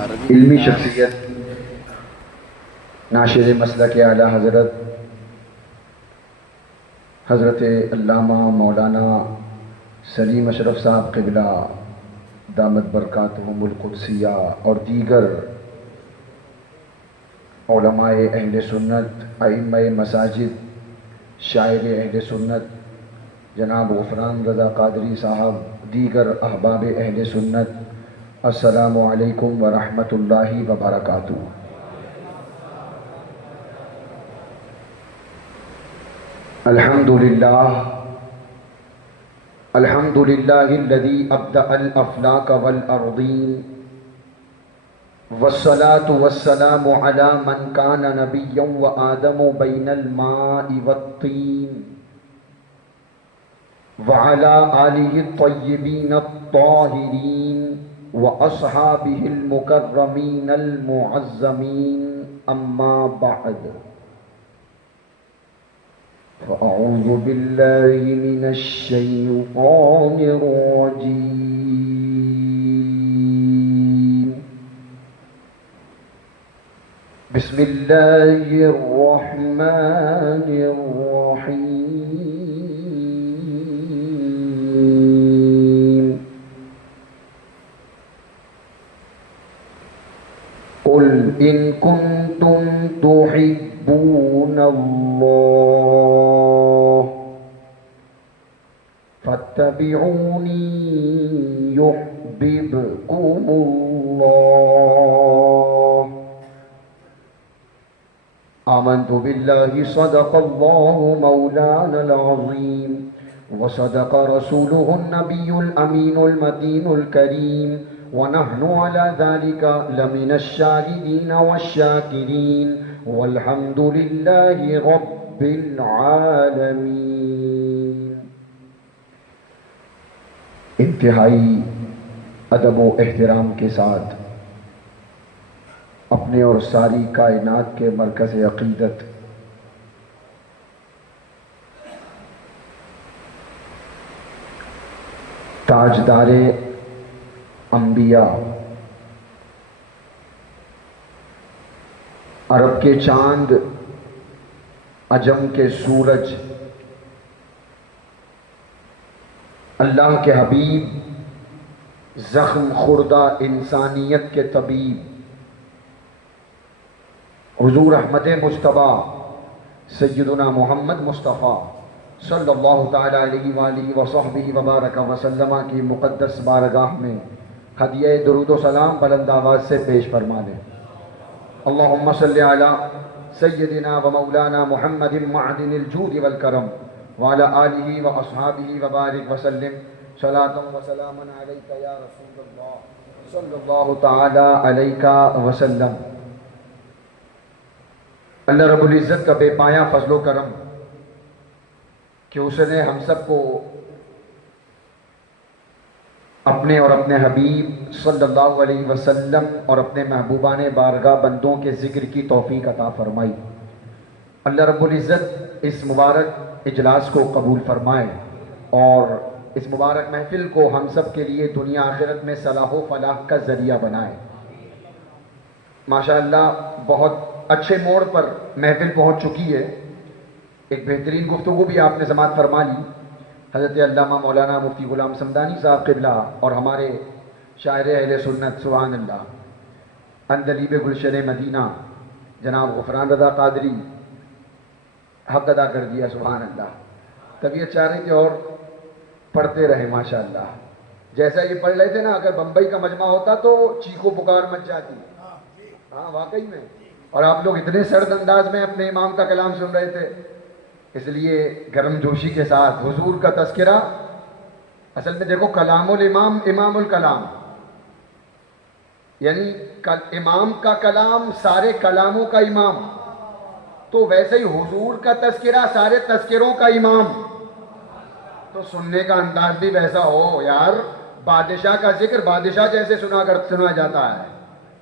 علمی شخصیت ناشر مسلک اعلیٰ حضرت حضرت علامہ مولانا سلیم اشرف صاحب قبلہ دامت برکاتہم القدسیہ اور دیگر علماء اہل سنت، ائمہ مساجد، شاعر اہل سنت جناب غفران رضا قادری صاحب، دیگر احباب اہل سنت، السلام علیکم ورحمۃ اللہ وبرکاتہ۔ الحمد للہ الذی ابدأ الافلاک والارضین، والصلاة والسلام علی من کان نبیا وآدم بین الماء والطین، وعلی آلہ الطیبین الطاہرین واصحابہ المکرمین المعظمین، اما بعد فأعوذ باللہ من الشیطان الرجیم، بسم اللہ الرحمن الرحیم، قل ان کنتم تحبون اللہ فاتبعونی یحببکم اللہ، آمنت باللہ صدق اللہ مولانا العظیم، وصدق رسولہ النبی الامین المتین الکریم، ونحن على ذلك لمن الشاهدين والشاكرين، والحمد لله رب العالمین۔ انتہائی ادب و احترام کے ساتھ اپنے اور ساری کائنات کے مرکز عقیدت تاجدار انبیاء، عرب کے چاند، عجم کے سورج، اللہ کے حبیب، زخم خوردہ انسانیت کے طبیب، حضور احمد مجتبیٰ سیدنا محمد مصطفیٰ صلی اللہ تعالی علیہ وآلہ وصحبہ وبارک وسلم کی مقدس بارگاہ میں ہدیہ درود و سلام بلند آواز سے پیش فرما دیں۔ اللہم صلی علی سیدنا و مولانا محمد معدن الجود والکرم وعلی آلہ و اصحابہ وبارک وسلم، صلاۃ و سلاما علیک یا رسول اللہ صلی اللہ تعالی علیہ وسلم۔ اللہ رب العزت کا بے پایا فضل و کرم کہ اس نے ہم سب کو اپنے اور اپنے حبیب صلی اللہ علیہ وسلم اور اپنے محبوبان بارگاہ بندوں کے ذکر کی توفیق عطا فرمائی۔ اللہ رب العزت اس مبارک اجلاس کو قبول فرمائے اور اس مبارک محفل کو ہم سب کے لیے دنیا آخرت میں صلاح و فلاح کا ذریعہ بنائے۔ ماشاءاللہ بہت اچھے موڑ پر محفل پہنچ چکی ہے۔ ایک بہترین گفتگو بھی آپ نے سماعت فرما لی۔ حضرت علامہ مولانا مفتی غلام صمدانی صاحب قبلہ اور ہمارے شاعر اہل سنت سبحان اللہ عندلیب گلشن مدینہ جناب غفران رضا قادری حق ادا کر دیا سبحان اللہ۔ طبیعت چاہ رہی تھی اور پڑھتے رہے ماشاءاللہ۔ جیسا یہ پڑھ رہے تھے نا، اگر بمبئی کا مجمع ہوتا تو چیخو پکار مچ جاتی۔ ہاں واقعی میں، اور آپ لوگ اتنے سرد انداز میں اپنے امام کا کلام سن رہے تھے، اس لیے گرم جوشی کے ساتھ حضور کا تذکرہ۔ اصل میں دیکھو، کلام الامام امام الکلام، یعنی امام کا کلام سارے کلاموں کا امام، تو ویسے ہی حضور کا تذکرہ سارے تذکروں کا امام، تو سننے کا انداز بھی ویسا ہو یار۔ بادشاہ کا ذکر بادشاہ جیسے سنا جاتا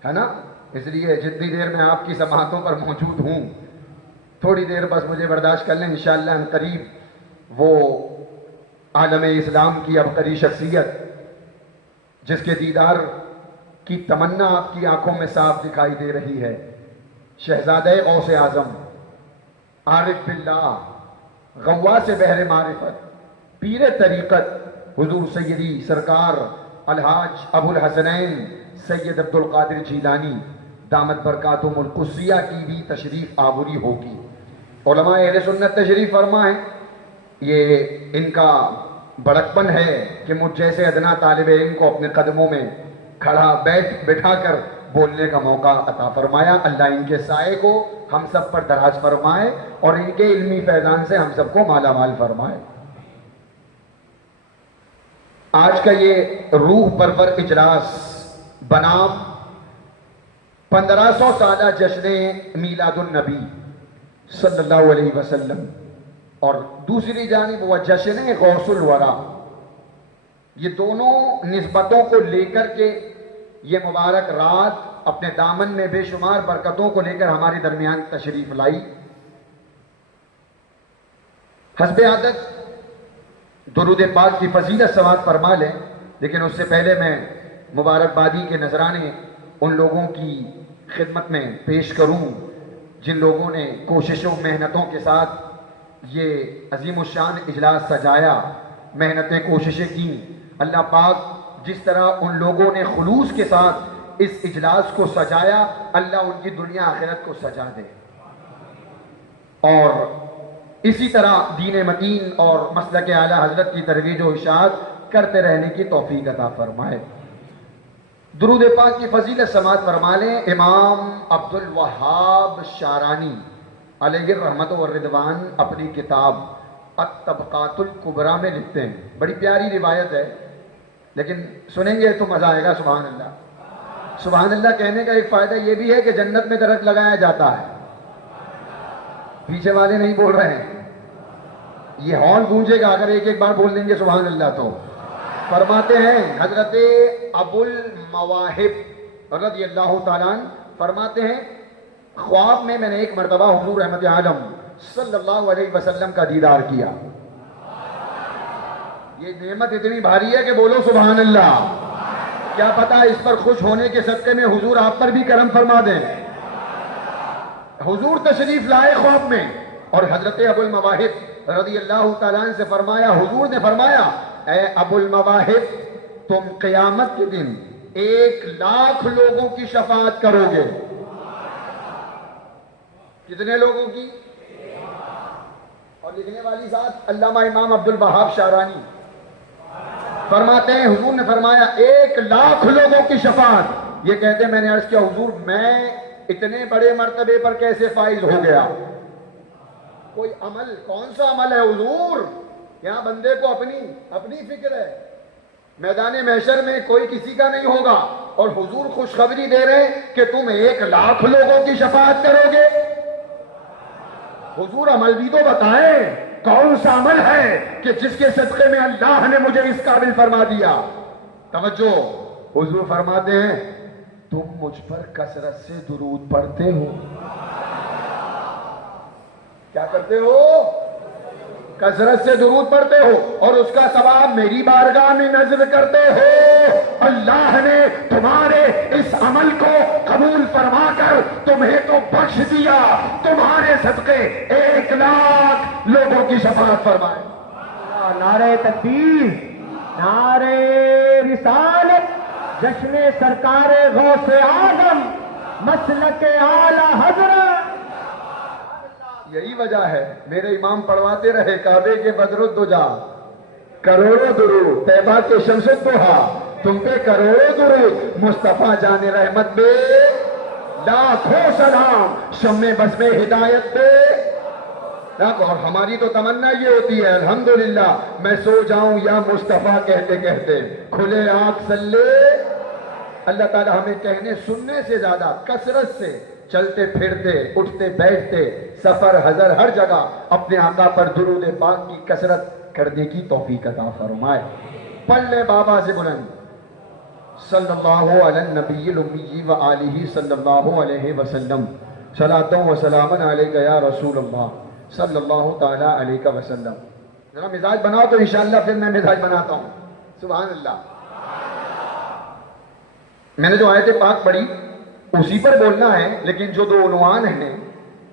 ہے نا؟ اس لیے جتنی دیر میں آپ کی سماعتوں پر موجود ہوں، تھوڑی دیر بس مجھے برداشت کر لیں، انشاءاللہ ان قریب وہ عالم اسلام کی عبقری شخصیت جس کے دیدار کی تمنا آپ کی آنکھوں میں صاف دکھائی دے رہی ہے۔ شہزادہ غوث اعظم، عارف باللہ، غواث بحر معرفت، پیر طریقت، حضور سیدی سرکار الحاج ابو الحسنین سید عبد القادر جیلانی دامت برکاتہم القدسیہ کی بھی تشریف آوری ہوگی۔ علماء اہل سنت تشریف فرما ہے۔ یہ ان کا بڑکپن ہے کہ مجھ جیسے ادنا طالب علم کو اپنے قدموں میں کھڑا بٹھا کر بولنے کا موقع عطا فرمایا۔ اللہ ان کے سائے کو ہم سب پر دراز فرمائے اور ان کے علمی فیضان سے ہم سب کو مالا مال فرمائے۔ آج کا یہ روح پرور اجلاس بنام 1500 سالہ جشن میلاد النبی صلی اللہ علیہ وسلم اور دوسری جانب وہ جشن غوث الورا، یہ دونوں نسبتوں کو لے کر کے یہ مبارک رات اپنے دامن میں بے شمار برکتوں کو لے کر ہمارے درمیان تشریف لائی۔ حسب عادت درود پاک کی فضیلت سماعت فرما لیں، لیکن اس سے پہلے میں مبارکبادی کے نذرانے ان لوگوں کی خدمت میں پیش کروں جن لوگوں نے کوششوں محنتوں کے ساتھ یہ عظیم الشان اجلاس سجایا، محنتیں کوششیں کی۔ اللہ پاک جس طرح ان لوگوں نے خلوص کے ساتھ اس اجلاس کو سجایا، اللہ ان کی دنیا آخرت کو سجا دے، اور اسی طرح دین متین اور مسلک اعلیٰ حضرت کی ترویج و اشاعت کرتے رہنے کی توفیق عطا فرمائے۔ درود پاک کی فضیلت سماعت فرما لیں۔ امام عبد الوہاب شارانی علیہ الرحمت والرضوان اپنی کتاب الطبقات الکبریٰ میں لکھتے ہیں، بڑی پیاری روایت ہے لیکن سنیں گے تو مزہ آئے گا۔ سبحان اللہ، سبحان اللہ کہنے کا ایک فائدہ یہ بھی ہے کہ جنت میں درخت لگایا جاتا ہے۔ پیچھے والے نہیں بول رہے ہیں، یہ ہارن گونجے گا اگر ایک ایک بار بول دیں گے سبحان اللہ تو۔ فرماتے ہیں حضرت ابو المواہب رضی اللہ تعالیٰ عنہ فرماتے ہیں، خواب میں نے ایک مرتبہ حضور رحمت عالم صلی اللہ علیہ وسلم کا دیدار کیا۔ یہ نعمت اتنی بھاری ہے کہ بولو سبحان اللہ، کیا پتا اس پر خوش ہونے کے صدقے میں حضور آپ پر بھی کرم فرما دیں۔ حضور تشریف لائے خواب میں اور حضرت ابو المواہب رضی اللہ تعالیٰ عنہ سے فرمایا، حضور نے فرمایا، اے ابو المواہب، تم قیامت کے دن 1,00,000 لوگوں کی شفاعت کرو گے۔ کتنے لوگوں کی؟ اور لکھنے والی ذات علامہ امام عبد الوہاب شارانی فرماتے ہیں، حضور نے فرمایا 1,00,000 لوگوں کی شفاعت۔ یہ کہتے ہیں میں نے عرض کیا حضور میں اتنے بڑے مرتبے پر کیسے فائز ہو گیا؟ کوئی عمل، کون سا عمل ہے حضور؟ یہاں بندے کو اپنی فکر ہے، میدان محشر میں کوئی کسی کا نہیں ہوگا، اور حضور خوشخبری دے رہے ہیں کہ تم 1,00,000 لوگوں کی شفاعت کرو گے۔ حضور عمل بھی تو بتائیں، کون سا عمل ہے کہ جس کے صدقے میں اللہ نے مجھے اس قابل فرما دیا؟ توجہ، حضور فرماتے ہیں تم مجھ پر کثرت سے درود پڑھتے ہو۔ کیا کرتے ہو؟ کثرت سے درود پڑھتے ہو، اور اس کا ثواب میری بارگاہ میں نذر کرتے ہو۔ اللہ نے تمہارے اس عمل کو قبول فرما کر تمہیں تو بخش دیا، تمہارے صدقے 1,00,000 لوگوں کی شفاعت فرمائے۔ نعرہ تکبیر، نعرہ رسالت، جشن سرکار غوث اعظم مسلک اعلی حضرت۔ یہی وجہ ہے میرے امام پڑھواتے رہے، کعبے کے بدر الدجا کروڑوں درود، طیبہ کے شمس الضحیٰ تم پہ کروڑوں درود، مصطفیٰ جان رحمت بے لاکھوں سلام، شمع بزم ہدایت بے۔ اور ہماری تو تمنا یہ ہوتی ہے الحمدللہ میں سو جاؤں یا مصطفیٰ کہتے کہتے کھلے آنکھ صلی۔ اللہ تعالی ہمیں کہنے سننے سے زیادہ کثرت سے چلتے پھرتے اٹھتے بیٹھتے سفر حضر ہر جگہ اپنے آقا پر درود پاک کی کثرت کرنے کی توفیق عطا فرمائے۔ پڑھ لے بابا سے بلند، صلی اللہ علی النبی الامی و آلہ صلی اللہ علیہ وسلم، صلاۃ و سلام علیک یا رسول اللہ صلی اللہ تعالی علیہ وسلم۔ ذرا مزاج بناؤ تو انشاءاللہ پھر میں مزاج بناتا ہوں۔ سبحان اللہ۔ میں نے جو آیت پاک پڑھی اسی پر بولنا ہے، لیکن جو دو عنوان ہیں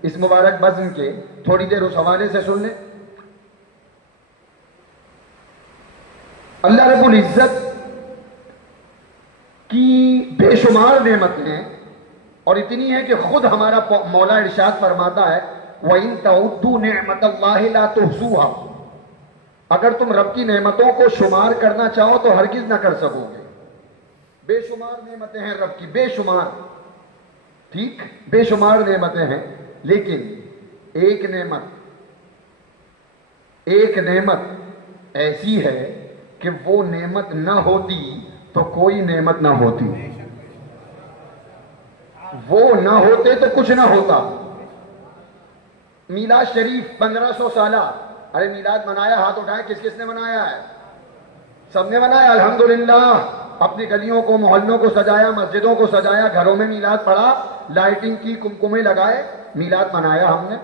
اس مبارک بزم کے، تھوڑی دیر اس حوالے سے سن لیں۔ اللہ رب العزت کی بے شمار نعمتیں ہیں، اور اتنی ہے کہ خود ہمارا مولا ارشاد فرماتا ہے وَإِن تَعُدُّوا نِعْمَةَ اللَّهِ لَا تُحْصُوهَا، اگر تم رب کی نعمتوں کو شمار کرنا چاہو تو ہرگز نہ کر سکو گے۔ بے شمار نعمتیں ہیں رب کی، بے شمار، ٹھیک، بے شمار نعمتیں ہیں، لیکن ایک نعمت ایسی ہے کہ وہ نعمت نہ ہوتی تو کوئی نعمت نہ ہوتی، وہ نہ ہوتے تو کچھ نہ ہوتا۔ میلاد شریف 1500 سالہ، ارے میلاد منایا، ہاتھ اٹھائیں، کس کس نے منایا ہے؟ سب نے منایا الحمدللہ، اپنی گلیوں کو، محلوں کو سجایا، مسجدوں کو سجایا، گھروں میں میلاد پڑھا، لائٹنگ کی، کمکمے لگائے، میلاد منایا، ہم نے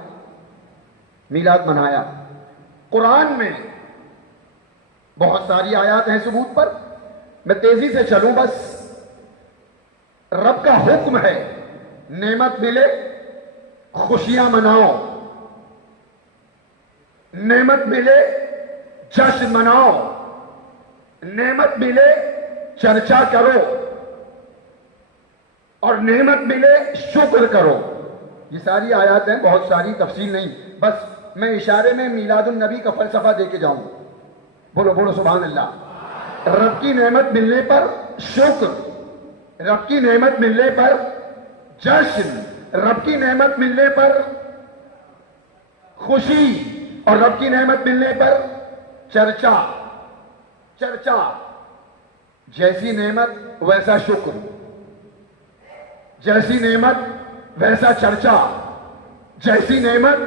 میلاد منایا۔ قرآن میں بہت ساری آیات ہیں ثبوت پر، میں تیزی سے چلوں بس۔ رب کا حکم ہے نعمت ملے خوشیاں مناؤ، نعمت ملے جشن مناؤ، نعمت ملے چرچا کرو، اور نعمت ملے شکر کرو۔ یہ ساری آیات ہیں، بہت ساری تفصیل نہیں، بس میں اشارے میں میلاد النبی کا فلسفہ دے کے جاؤں۔ بولو بولو سبحان اللہ۔ رب کی نعمت ملنے پر شکر، رب کی نعمت ملنے پر جشن، رب کی نعمت ملنے پر خوشی، اور رب کی نعمت ملنے پر چرچا۔ جیسی نعمت ویسا شکر، جیسی نعمت ویسا چرچا، جیسی نعمت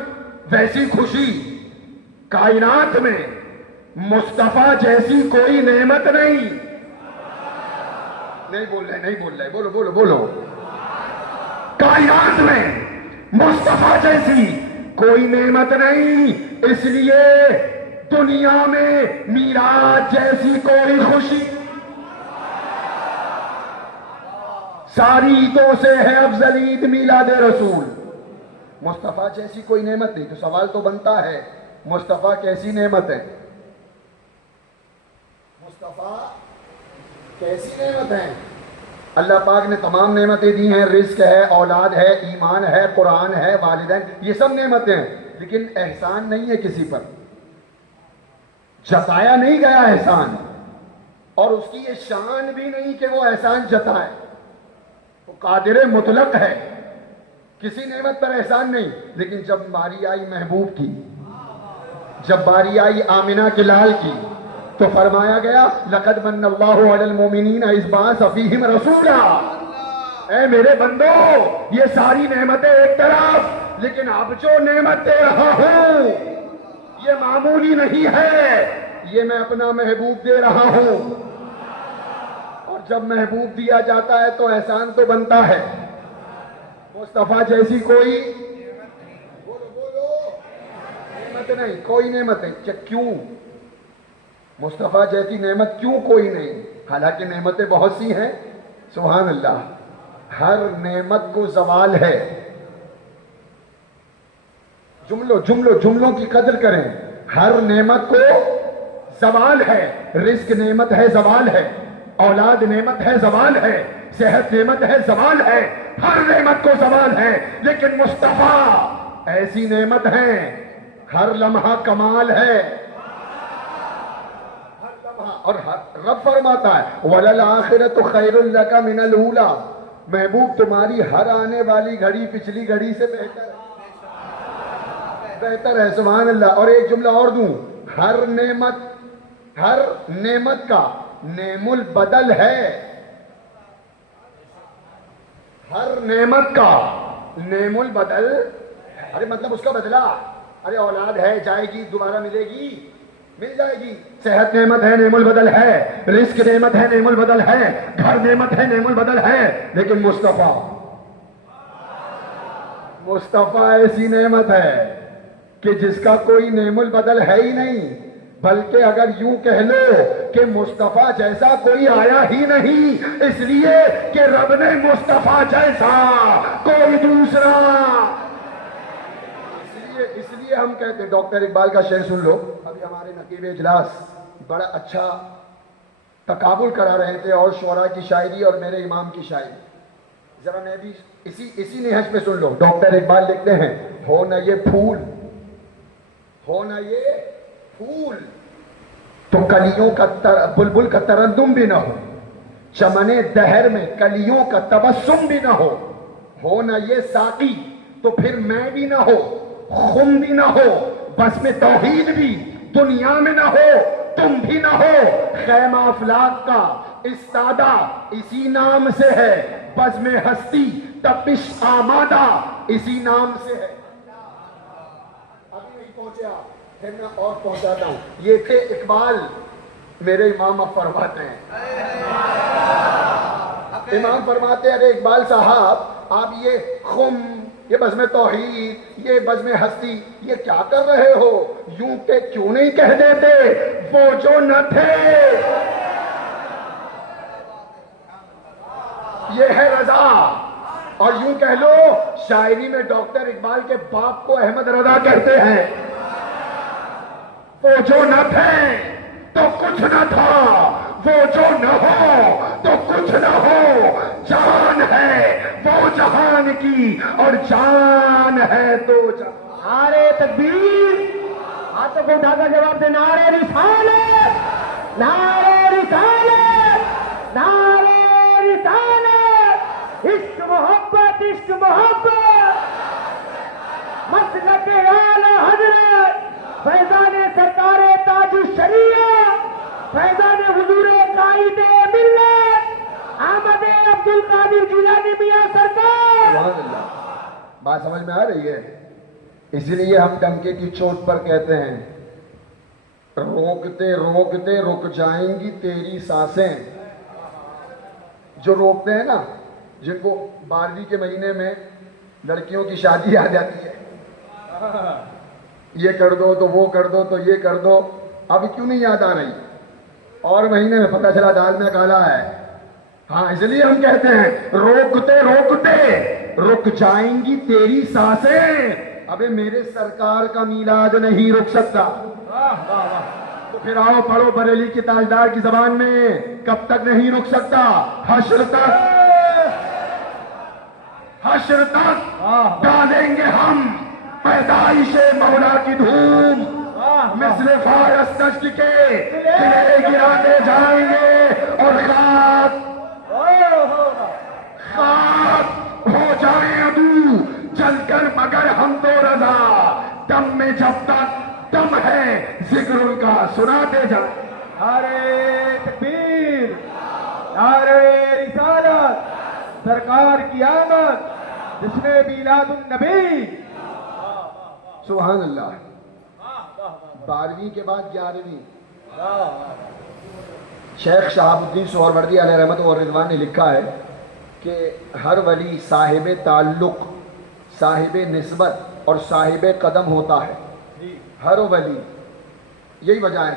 ویسی خوشی۔ کائنات میں مصطفیٰ جیسی کوئی نعمت نہیں۔ نہیں بول رہے، بولو بولو بولو۔ کائنات میں مصطفیٰ جیسی کوئی نعمت نہیں، اس لیے دنیا میں میلاد جیسی کوئی خوشی، ساری عیدوں سے ہے افضل عید میلاد رسول۔ مصطفیٰ جیسی کوئی نعمت نہیں، تو سوال تو بنتا ہے مصطفیٰ کیسی نعمت ہے؟ مصطفیٰ کیسی نعمت ہے؟ اللہ پاک نے تمام نعمتیں دی ہیں، رزق ہے، اولاد ہے، ایمان ہے، قرآن ہے، والدین، یہ سب نعمتیں ہیں، لیکن احسان نہیں ہے کسی پر، جتایا نہیں گیا احسان، اور اس کی یہ شان بھی نہیں کہ وہ احسان جتائے۔ وہ قادر مطلق ہے، کسی نعمت پر احسان نہیں، لیکن جب باری آئی محبوب کی، جب باری آئی آمنہ کے لال کی، تو فرمایا گیا لقد من اللہ علی المومنین اذ بعث فیہم رسولا۔ اے میرے بندو، یہ ساری نعمتیں ایک طرف، لیکن اب جو نعمت دے رہا ہوں یہ معمولی نہیں ہے، یہ میں اپنا محبوب دے رہا ہوں، اور جب محبوب دیا جاتا ہے تو احسان تو بنتا ہے۔ مصطفیٰ جیسی کوئی نعمت نہیں، کوئی نعمت نہیں۔ کیوں مصطفیٰ جیسی نعمت کیوں کوئی نہیں؟ حالانکہ نعمتیں بہت سی ہیں، سبحان اللہ، ہر نعمت کو زوال ہے۔ جملوں کی قدر کریں، ہر نعمت کو زوال ہے۔ رزق نعمت ہے، زوال ہے، اولاد نعمت ہے، زوال ہے، صحت نعمت ہے، زوال ہے، ہر نعمت کو زوال ہے، لیکن مصطفیٰ ایسی نعمت ہے، ہر لمحہ کمال ہے، اور رب فرماتا ہے وَلَلْآخِرَةُ خَيْرٌ لَكَ مِنَ الْأُولَىٰ، محبوب تمہاری ہر آنے والی گھڑی پچھلی گھڑی سے بہتر ہے، سبحان اللہ۔ اور ایک جملہ اور دوں، ہر نعمت کا نعم البدل ہے، ہر نعمت کا نعم البدل، ارے مطلب اس کا بدلہ، ارے اولاد ہے، جائے گی، دوبارہ ملے گی، مل جائے گی، صحت نعمت ہے، نعم البدل ہے، رزق نعمت ہے، نعم البدل ہے، گھر نعمت ہے، نعم البدل ہے، لیکن مصطفیٰ ایسی نعمت ہے کہ جس کا کوئی نعم البدل ہے ہی نہیں۔ بلکہ اگر یوں کہہ لو کہ مصطفیٰ جیسا کوئی آیا ہی نہیں، اس لیے کہ رب نے مصطفیٰ جیسا کوئی دوسرا، اس لیے ہم کہتے ہیں۔ ڈاکٹر اقبال کا شعر سن لو۔ ابھی ہمارے نقیب اجلاس بڑا اچھا تقابل کرا رہے تھے، اور شعراء کی شاعری اور میرے امام کی شاعری، ذرا میں بھی اسی نہج پہ سن لو۔ ڈاکٹر اقبال لکھتے ہیں، ہو نہ یہ پھول، ہو نہ یہ پھول تو کلیوں کا بلبل کا ترنم بھی نہ ہو، چمن دہر میں کلیوں کا تبسم بھی نہ ہو نہ یہ ساقی تو پھر میں بھی نہ ہو، خم بھی نہ ہو، بس میں توحید بھی دنیا میں نہ ہو، تم بھی نہ ہو، خیمہ افلاک کا استادہ اسی نام سے ہے، بس میں ہستی تپش آمادہ اسی نام سے ہے۔ ابھی نہیں پہنچا، پھر میں اور پہنچاتا ہوں۔ یہ تھے اقبال، میرے امام اب فرماتے ہیں، امام فرماتے ہیں، ارے اقبال صاحب آپ یہ خم، یہ بزم توحید، یہ بزم ہستی، یہ کیا کر رہے ہو؟ یوں کہ کیوں نہیں کہہ دیتے وہ جو نہ تھے، یہ ہے رضا۔ اور یوں کہہ لو، شاعری میں ڈاکٹر اقبال کے باپ کو احمد رضا کہتے ہیں۔ وہ جو نہ تھے تو کچھ نہ تھا، وہ جو نہ ہو تو کچھ نہ ہو، جان ہے وہ جہان کی اور جان ہے تو جہان۔ نعرے تکبیر، ہاتھوں کو اٹھا کر جواب دے، نعرے رسالت، نعرے رسالت، نعرے رسالت، عشق محبت، عشق محبت، مسلک اعلی حضرت فیضان سرکار تاج الشریعہ، فیضان حضور قائد ملت احمد عبد القادر جیلانی میاں سرکار۔ سبحان اللہ۔ بات سمجھ میں آ رہی ہے؟ اسی لیے ہم ڈنکے کی چوٹ پر کہتے ہیں، روکتے روکتے رک جائیں گی تیری سانسیں۔ جو روکتے ہیں نا، جن کو 12ویں کے مہینے میں لڑکیوں کی شادی آ جاتی ہے، یہ کر دو تو وہ کر دو تو یہ کر دو، ابھی کیوں نہیں یاد آ رہی؟ اور مہینے میں پتہ چلا دال میں کالا ہے۔ ہاں، اس لیے ہم کہتے ہیں، روکتے روکتے رک جائیں گی تیری سانسیں۔ ابے میرے سرکار کا میلاد نہیں رک سکتا، تو پھر آؤ پڑھو بریلی کی تاجدار کی زبان میں، کب تک نہیں رک سکتا؟ حشر تک، حشر تک ڈالیں گے ہم پیدائش مولا کی دھوم، مثل فارس نشت کے قلعے گرانے جائیں گے، اور خاک ہو جائیں ابو جل کر مگر ہم تو رضا، دم میں جب تک دم ہے ذکر ان کا سناتے جائیں۔ نعرے تکبیر، نعرے رسالت، سرکار کی آمد، جشن میلاد النبی۔ سبحان اللہ۔ 12ویں کے بعد 11ویں، شیخ شہاب الدین سہروردی علیہ رحمت و رضوان نے لکھا ہے کہ ہر ولی صاحب تعلق، صاحب نسبت اور صاحب قدم ہوتا ہے۔ ہر ولی، یہی وجہ ہے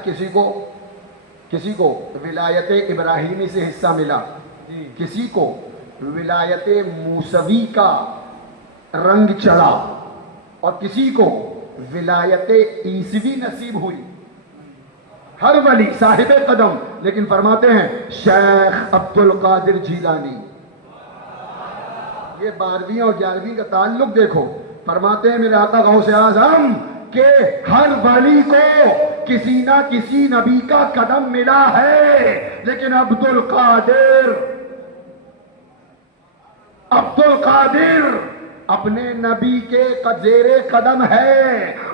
کسی کو ولایت ابراہیمی سے حصہ ملا، کسی کو ولایت موسوی کا رنگ چڑھا، اور کسی کو ولایت عیسوی نصیب ہوئی۔ ہر ولی صاحب قدم، لیکن فرماتے ہیں شیخ عبد القادر جیلانی، یہ 12ویں اور 11ویں کا تعلق دیکھو، فرماتے ہیں میرے آقا غوث اعظم کہ ہر ولی کو کسی نہ کسی نبی کا قدم ملا ہے، لیکن عبد القادر اپنے نبی کے زیر قدم ہے،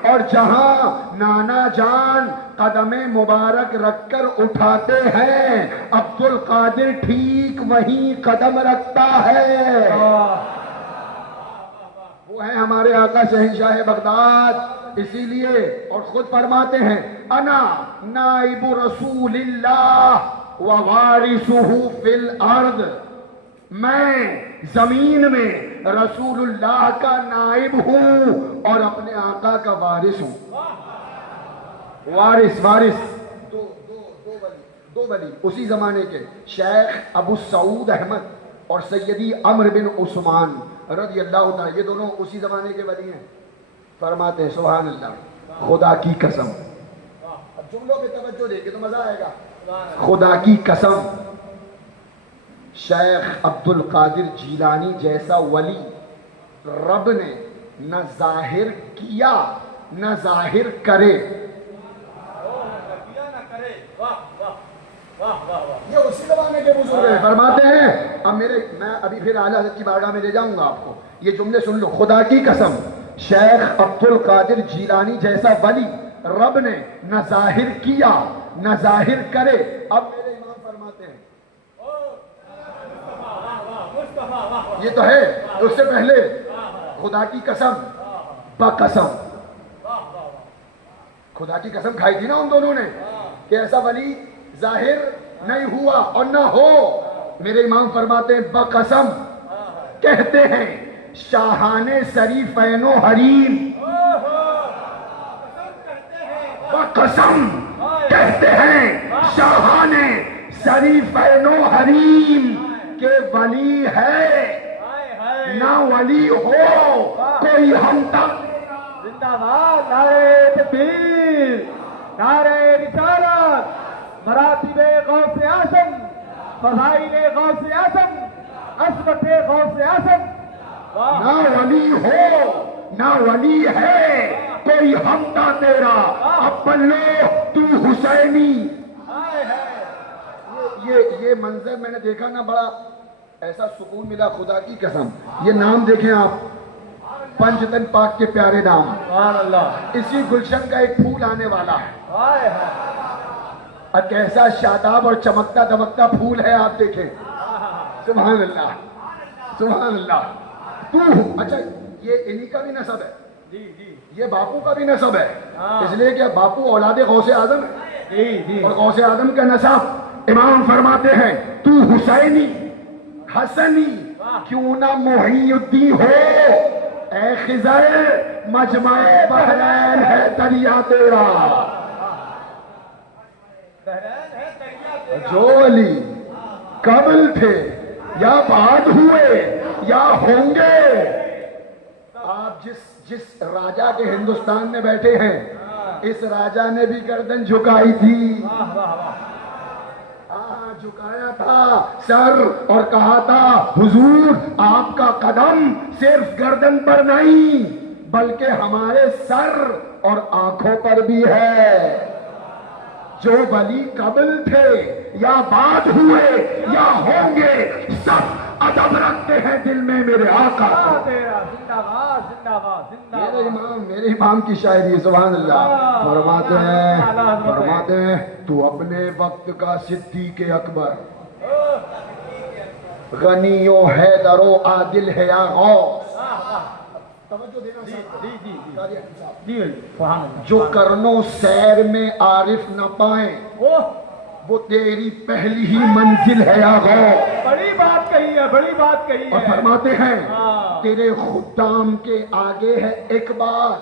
اور جہاں نانا جان قدم مبارک رکھ کر اٹھاتے ہیں، عبد القادر ٹھیک وہیں قدم رکھتا ہے۔ وہ ہیں ہمارے آقا شہنشاہ بغداد، اسی لیے اور خود فرماتے ہیں انا نائب رسول اللہ ووارثہ فی الارض، میں زمین میں رسول اللہ کا نائب ہوں اور اپنے آقا کا وارث ہوں۔ وارث دو ولی اسی زمانے کے شیخ ابو سعود احمد اور سیدی عمرو بن عثمان رضی اللہ تعالی، یہ دونوں اسی زمانے کے ولی ہیں۔ فرماتے ہیں سبحان اللہ، خدا کی قسم، اب جملوں پہ توجہ دے کے تو مزہ آئے گا، خدا کی قسم شیخ عبد القادر جیلانی جیسا ولی رب نے نہ ظاہر کیا نہ ظاہر کرے۔ یہ اسی زمانے کے بزرگ ہیں، فرماتے ہیں اب میں ابھی پھر اعلیٰ حضرت کی بارگاہ میں لے جاؤں گا آپ کو، یہ جملے سن لو، خدا کی قسم شیخ عبد القادر جیلانی جیسا ولی رب نے نہ ظاہر کیا نہ ظاہر کرے۔ اب میرے امام فرماتے ہیں یہ تو ہے، اس سے پہلے خدا کی قسم بقسم، خدا کی قسم کھائی تھی نا ان دونوں نے کہ ایسا ولی ظاہر نہیں ہوا اور نہ ہو۔ میرے امام فرماتے ہیں بقسم کہتے ہیں شاہان شریفین و حریم، بقسم کہتے ہیں شاہان شریفین و حریم کہ ولی ہے نہ ولی ہو کوئی ہم تک۔ زندہ باد، نعرہ تکبیر، نعرہ رسالت، مراتب غوث اعظم، فضائل غوث اعظم، عظمت غوث اعظم۔ نہ ولی ہو نہ ولی ہے کوئی ہمتا تیرا، اب بلو تو حسینی۔ یہ منظر میں نے دیکھا نا، بڑا ایسا سکون ملا، خدا کی قسم۔ یہ نام دیکھیں آپ، پنجتن پاک کے پیارے نام، سبحان اللہ، اسی گلشن کا ایک پھول آنے والا ہے، اور کیسا شاداب اور چمکتا دمکتا پھول ہے، آپ دیکھیں، سبحان اللہ سبحان اللہ۔ تو اچھا یہ انہی کا بھی نسب ہے، یہ باپو کا بھی نسب ہے، اس لیے کہ باپو اولاد غوث اعظم ہے، اور غوث اعظم کا نسب امام فرماتے ہیں تو حسینی حسنی کیوں نہ محی الدین ہو، اے خضر مجمع بحرین ہے دریا تیرا۔ جو علی قبل تھے یا بعد ہوئے یا ہوں گے، آپ جس راجا کے ہندوستان میں بیٹھے ہیں، اس راجا نے بھی گردن جھکائی تھی، جھکایا تھا سر اور کہا تھا حضور آپ کا قدم صرف گردن پر نہیں بلکہ ہمارے سر اور آنکھوں پر بھی ہے۔ جو ولی قبل تھے یا بعد ہوئے یا ہوں گے، سب ادب رکھتے ہیں دل میں میرے آقا۔ میرے امام کی شاعری، سبحان اللہ، فرماتے ہیں تو اپنے وقت کا صدیق اکبر، غنی و حیدر و عادل ہے یا غوث۔ جو کرنو سیر میں عارف نہ پائیں، وہ تیری پہلی ہی منزل ہے یا غوث۔ بڑی بات کہی ہے، بڑی بات کہی ہے۔ اور فرماتے ہیں تیرے خدام کے آگے ہے ایک بات،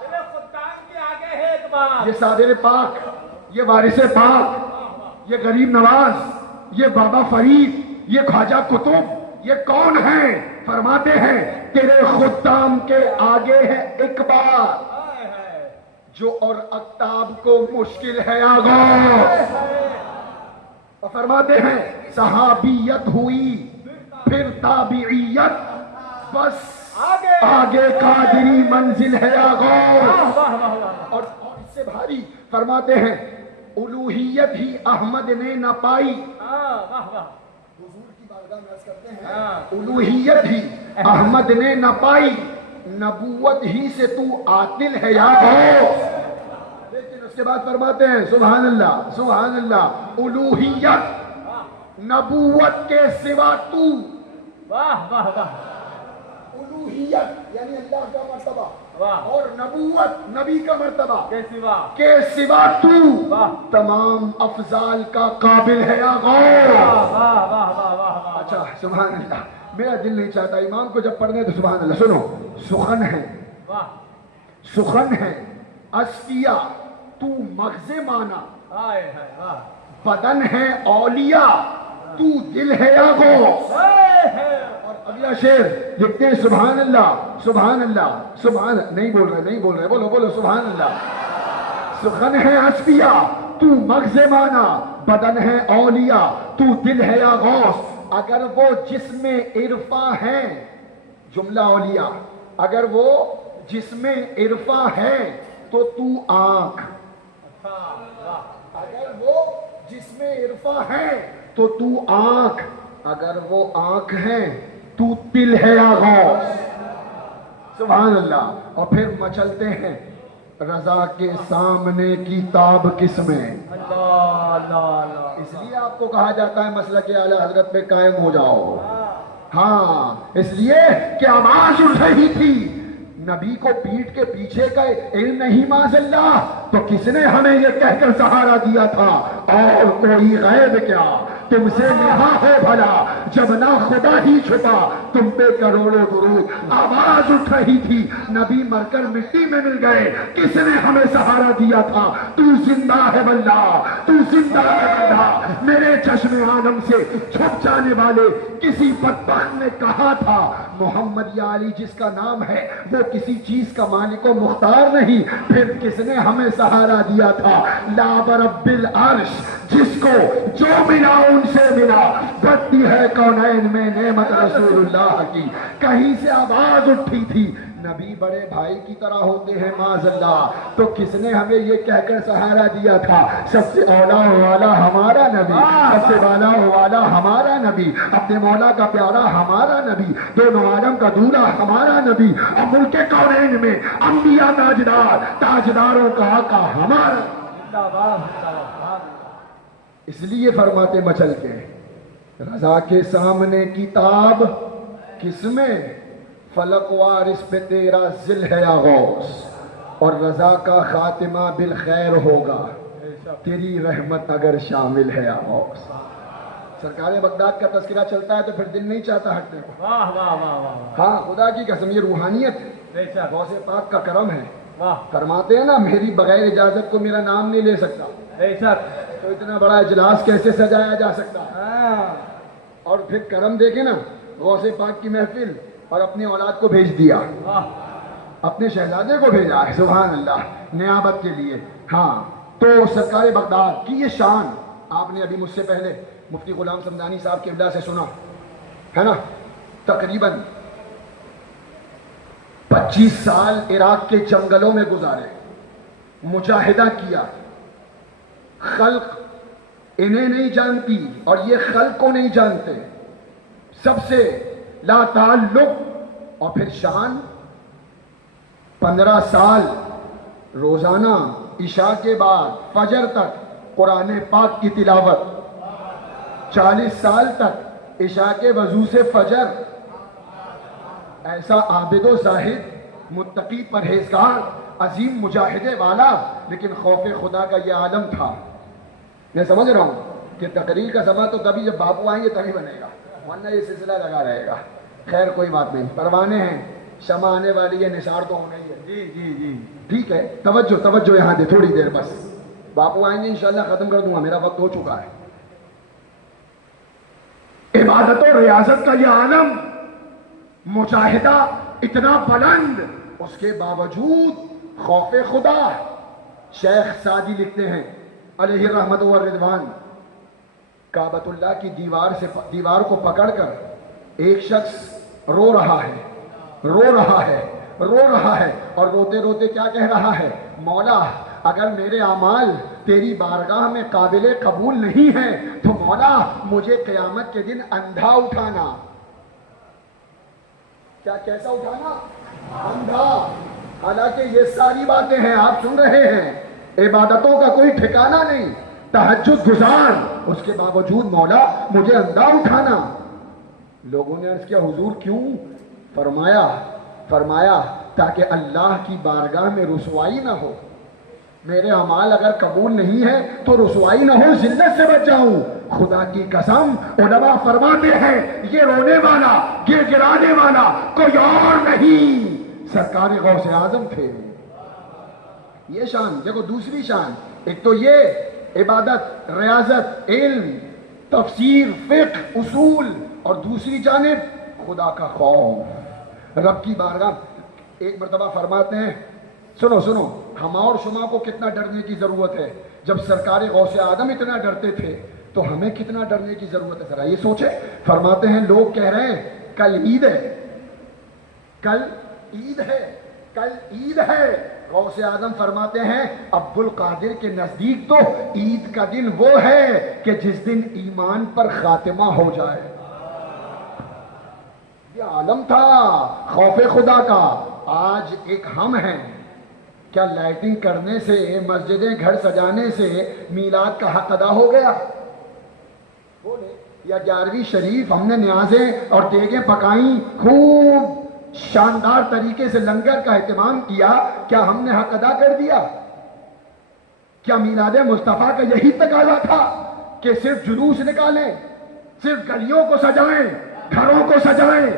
تیرے خدام کے آگے ہے ایک بات۔ یہ صادر پاک، یہ وارث پاک، یہ غریب نواز، یہ بابا فرید، یہ خواجہ قطب، یہ کون ہیں؟ فرماتے ہیں تیرے خدام کے آگے ہے ایک بات، جو اور اقتاب کو مشکل ہے آغاز۔ اور فرماتے ہیں صحابیت ہوئی پھر تابعیت، بس آگے قادری منزل ہے آغاز۔ اور اس سے بھاری فرماتے ہیں الوہیت ہی احمد نے نہ پائی، حضور کی بارگاہ میں عرض کرتے ہیں الوہیت ہی احمد نے نہ پائی، نبوت ہی سے تو عاطل ہے یا غوث۔ لیکن اس کے بعد فرماتے ہیں سبحان اللہ سبحان اللہ، الوہیت نبوت کے سوا تو، واہ واہ واہ، الوہیت یعنی اللہ کا مرتبہ اور نبوت نبی کا مرتبہ کے سوا تو تمام افضال کا قابل ہے یا غوث۔ اچھا سبحان اللہ، میرا دل نہیں چاہتا امام کو جب پڑھنے تو سبحان اللہ سنو، سخن ہے سخن ہے اصفیہ تو مغز مانا ہائے ہائے واہ بدن ہے اولیاء تو دل ہے یا غوث. اور اگلا شعر لکھتے ہیں سبحان اللہ سبحان اللہ سبحان. نہیں بول رہے بولو بولو سبحان اللہ. سخن ہے اصفیاء تو مغز مانا بدن ہے اولیاء تو دل ہے یا غوث. اگر وہ جسم عرفاں ہیں جملہ اولیاء اگر وہ جسم عرفاں ہے تو آنکھ. اگر وہ جسم عرفاں ہے تو آنکھ. اگر وہ آنکھ ہے تو دل ہے یا غوث. سبحان اللہ. اور پھر مچلتے ہیں رضا کے سامنے کی تاب کس میں. اللہ اللہ اللہ اس لیے آپ کو کہا جاتا ہے مسلک اعلی حضرت پہ قائم ہو جاؤ. ہاں اس لیے کہ آواز اٹھ رہی تھی نبی کو پیٹ کے پیچھے کا علم نہیں معاذ اللہ تو کس نے ہمیں یہ کہہ کر سہارا دیا تھا اور کوئی غیب کیا تم سے نہا ہو بھلا جب نہ خدا ہی چھپا تم پہ کروڑوں درود. آواز اٹھ رہی تھی نبی مر کر مٹی میں مل گئے کس نے ہمیں سہارا دیا تھا. تو زندہ ہے واللہ تو زندہ ہے واللہ. میرے چشم عالم سے چھپ جانے والے کسی بدبخت نے کہا تھا محمد یا علی جس کا نام ہے وہ کسی چیز کا مالک و مختار نہیں. پھر کس نے ہمیں سہارا دیا تھا لا برب العرش جس کو جو ملا ان سے ملا. بڑھتی ہے کونین میں نعمت رسول اللہ کی. کہیں سے آواز اٹھی تھی نبی بڑے بھائی کی طرح ہوتے ہیں معاذ اللہ تو کس نے ہمیں یہ کہہ کر سہارا دیا تھا سب سے اولا والا ہمارا نبی سب سے والا والا ہمارا نبی اپنے مولا کا پیارا ہمارا نبی دونوں عالم کا دولہا ہمارا نبی اور ملک کونین میں انبیاء تاجدار تاجداروں کا آقا ہمارا. اس لیے فرماتے مچل کے رضا کے سامنے کتاب کس میں فلک وارث پہ تیرا ذل ہے یا غوث. اور رضا کا خاتمہ بالخیر ہوگا تیری رحمت اگر شامل ہے یا غوث. سرکار بغداد کا تذکرہ چلتا ہے تو پھر دل نہیں چاہتا ہٹنے کو. واہ واہ واہ واہ ہاں خدا کی قسم یہ روحانیت ہے غوث پاک کا کرم ہے. فرماتے ہیں نا میری بغیر اجازت کو میرا نام نہیں لے سکتا تو اتنا بڑا اجلاس کیسے سجایا جا سکتا. اور پھر کرم دیکھیں نا غوث پاک کی محفل اور اپنی اولاد کو بھیج دیا اپنے شہزادے کو بھیجا ہے سبحان اللہ نیابت کے لیے. ہاں تو سرکار بغداد کی یہ شان آپ نے ابھی مجھ سے پہلے مفتی غلام سمدانی صاحب کے ابلا سے سنا ہے نا. تقریباً 25 سال عراق کے جنگلوں میں گزارے مجاہدہ کیا. خلق انہیں نہیں جانتی اور یہ خلق کو نہیں جانتے. سب سے لا تعلق اور پھر شان 15 سال روزانہ عشاء کے بعد فجر تک قرآن پاک کی تلاوت 40 سال تک عشاء کے وضو سے فجر. ایسا عابد و زاہد متقی پرہیزگار عظیم مجاہدے والا لیکن خوف خدا کا یہ عالم تھا. میں سمجھ رہا ہوں کہ تقریر کا سما تو تبھی جب باپو آئیں گے تبھی بنے گا ورنہ یہ سلسلہ لگا رہے گا. خیر کوئی بات نہیں پروانے ہیں شمع آنے والی ہے نثار تو ہونا ہی ہے. جی ٹھیک ہے توجہ یہاں دے تھوڑی دیر بس باپو آئیں گے انشاءاللہ ختم کر دوں گا میرا وقت ہو چکا ہے. عبادت و ریاضت کا یہ عالم مجاہدہ اتنا بلند اس کے باوجود خوف خدا. شیخ سعدی لکھتے ہیں علیہ رحمت و رضوان کعبۃ اللہ کی دیوار کو پکڑ کر ایک شخص رو رہا ہے اور روتے روتے کیا کہہ رہا ہے مولا اگر میرے اعمال تیری بارگاہ میں قابل قبول نہیں ہیں تو مولا مجھے قیامت کے دن اندھا اٹھانا. کیسا اٹھانا؟ اندھا. حالانکہ یہ ساری باتیں ہیں آپ سن رہے ہیں عبادتوں کا کوئی ٹھکانہ نہیں تہجد گزار اس کے باوجود مولا مجھے اندھا اٹھانا. لوگوں نے عرض کیا حضور کیوں؟ فرمایا تاکہ اللہ کی بارگاہ میں رسوائی نہ ہو. میرے اعمال اگر قبول نہیں ہے تو رسوائی نہ ہو ذلت سے بچ جاؤں. خدا کی قسم علماء فرماتے ہیں یہ رونے والا یہ گرانے والا کوئی اور نہیں سرکار غوث اعظم تھے. یہ شان دیکھو. دوسری شان ایک تو یہ عبادت، ریاضت، علم، تفسیر، فقہ، اصول، اور دوسری جانب خدا کا خوف، رب کی بارگاہ. ایک مرتبہ فرماتے ہیں، سنو سنو، ہم اور شما کو کتنا ڈرنے کی ضرورت ہے. جب سرکار غوث اعظم اتنا ڈرتے تھے تو ہمیں کتنا ڈرنے کی ضرورت ہے، ذرا یہ سوچیں. فرماتے ہیں لوگ کہہ رہے ہیں کل عید ہے، کل عید ہے، کل عید ہے. غوث اعظم فرماتے ہیں عبد القادر کے نزدیک تو عید کا دن وہ ہے کہ جس دن ایمان پر خاتمہ ہو جائے. یہ عالم تھا خوف خدا کا. آج ایک ہم ہیں. کیا لائٹنگ کرنے سے، مسجدیں گھر سجانے سے میلاد کا حق ادا ہو گیا؟ بولے. یا 11ویں شریف ہم نے نیازیں اور دیگیں پکائیں، خوب شاندار طریقے سے لنگر کا اہتمام کیا، کیا ہم نے حق ادا کر دیا؟ کیا میلاد مصطفیٰ کا یہی تقاضا تھا کہ صرف جلوس نکالیں، صرف گلیوں کو سجائیں، گھروں کو سجائیں؟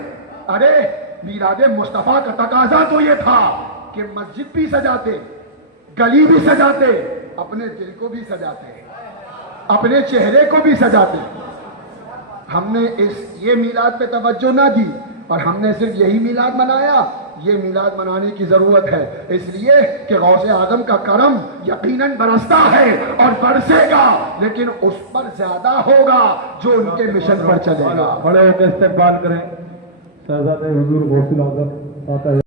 ارے میلاد مصطفیٰ کا تقاضا تو یہ تھا کہ مسجد بھی سجاتے، گلی بھی سجاتے، اپنے دل کو بھی سجاتے، اپنے چہرے کو بھی سجاتے. ہم نے یہ میلاد پہ توجہ نہ دی اور ہم نے صرف یہی میلاد منایا. یہ میلاد منانے کی ضرورت ہے، اس لیے کہ غوث اعظم کا کرم یقیناً برستا ہے اور برسے گا، لیکن اس پر زیادہ ہوگا جو ان کے مشن پر چلے گا. بڑے ہو کے استقبال کریں شہزادے حضور غوث الاعظم.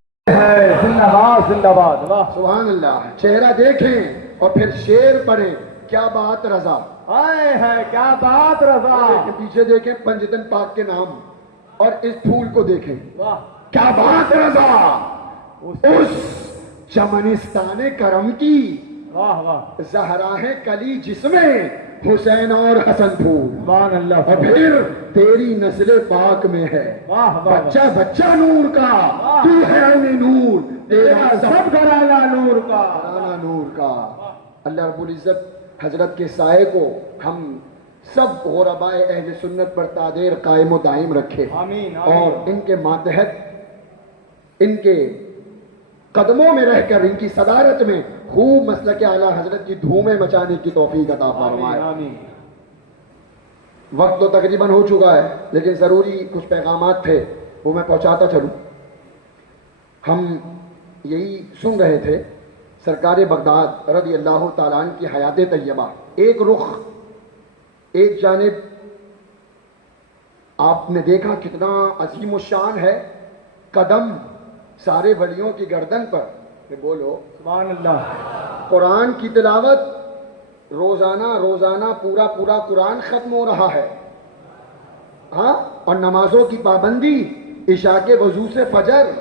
زندہ باد زندہ باد. واہ سبحان اللہ. چہرہ دیکھیں اور پھر شعر پڑھیں. کیا بات رضا، آئے ہے کیا بات رضا. پیچھے دیکھیں پنجتن پاک کے نام اور اس پھول کو دیکھیں. واہ کیا بات رضا، اس چمنستان کرم کی واہ واہ. زہرا ہے کلی جس میں حسین اور حسن پھول. سبحان اللہ. اور پھر تیری نسل پاک میں ہے واہ واہ. بچہ بچہ نور کا، تو ہے عین نور، تیرا سب گھرانہ نور کا. گھرانہ نور کا. اللہ رب العزت حضرت کے سائے کو ہم سب غرباء اہل سنت پر تادیر قائم و دائم رکھے، آمین اور ان کے ماتحت، ان کے قدموں میں رہ کر، ان کی صدارت میں خوب مسلک اعلیٰ حضرت کی دھومیں مچانے کی توفیق عطا فرمائے. آمین. وقت تو تقریباً ہو چکا ہے، لیکن ضروری کچھ پیغامات تھے وہ میں پہنچاتا چلوں. ہم یہی سن رہے تھے سرکار بغداد رضی اللہ تعالیٰ عنہ کی حیات طیبہ. ایک رخ، ایک جانب آپ نے دیکھا کتنا عظیم الشان ہے، قدم سارے ولیوں کی گردن پر. بولو سبحان اللہ. قرآن کی تلاوت روزانہ روزانہ پورا پورا قرآن ختم ہو رہا ہے. ہاں، اور نمازوں کی پابندی، عشاء کے وضو سے فجر،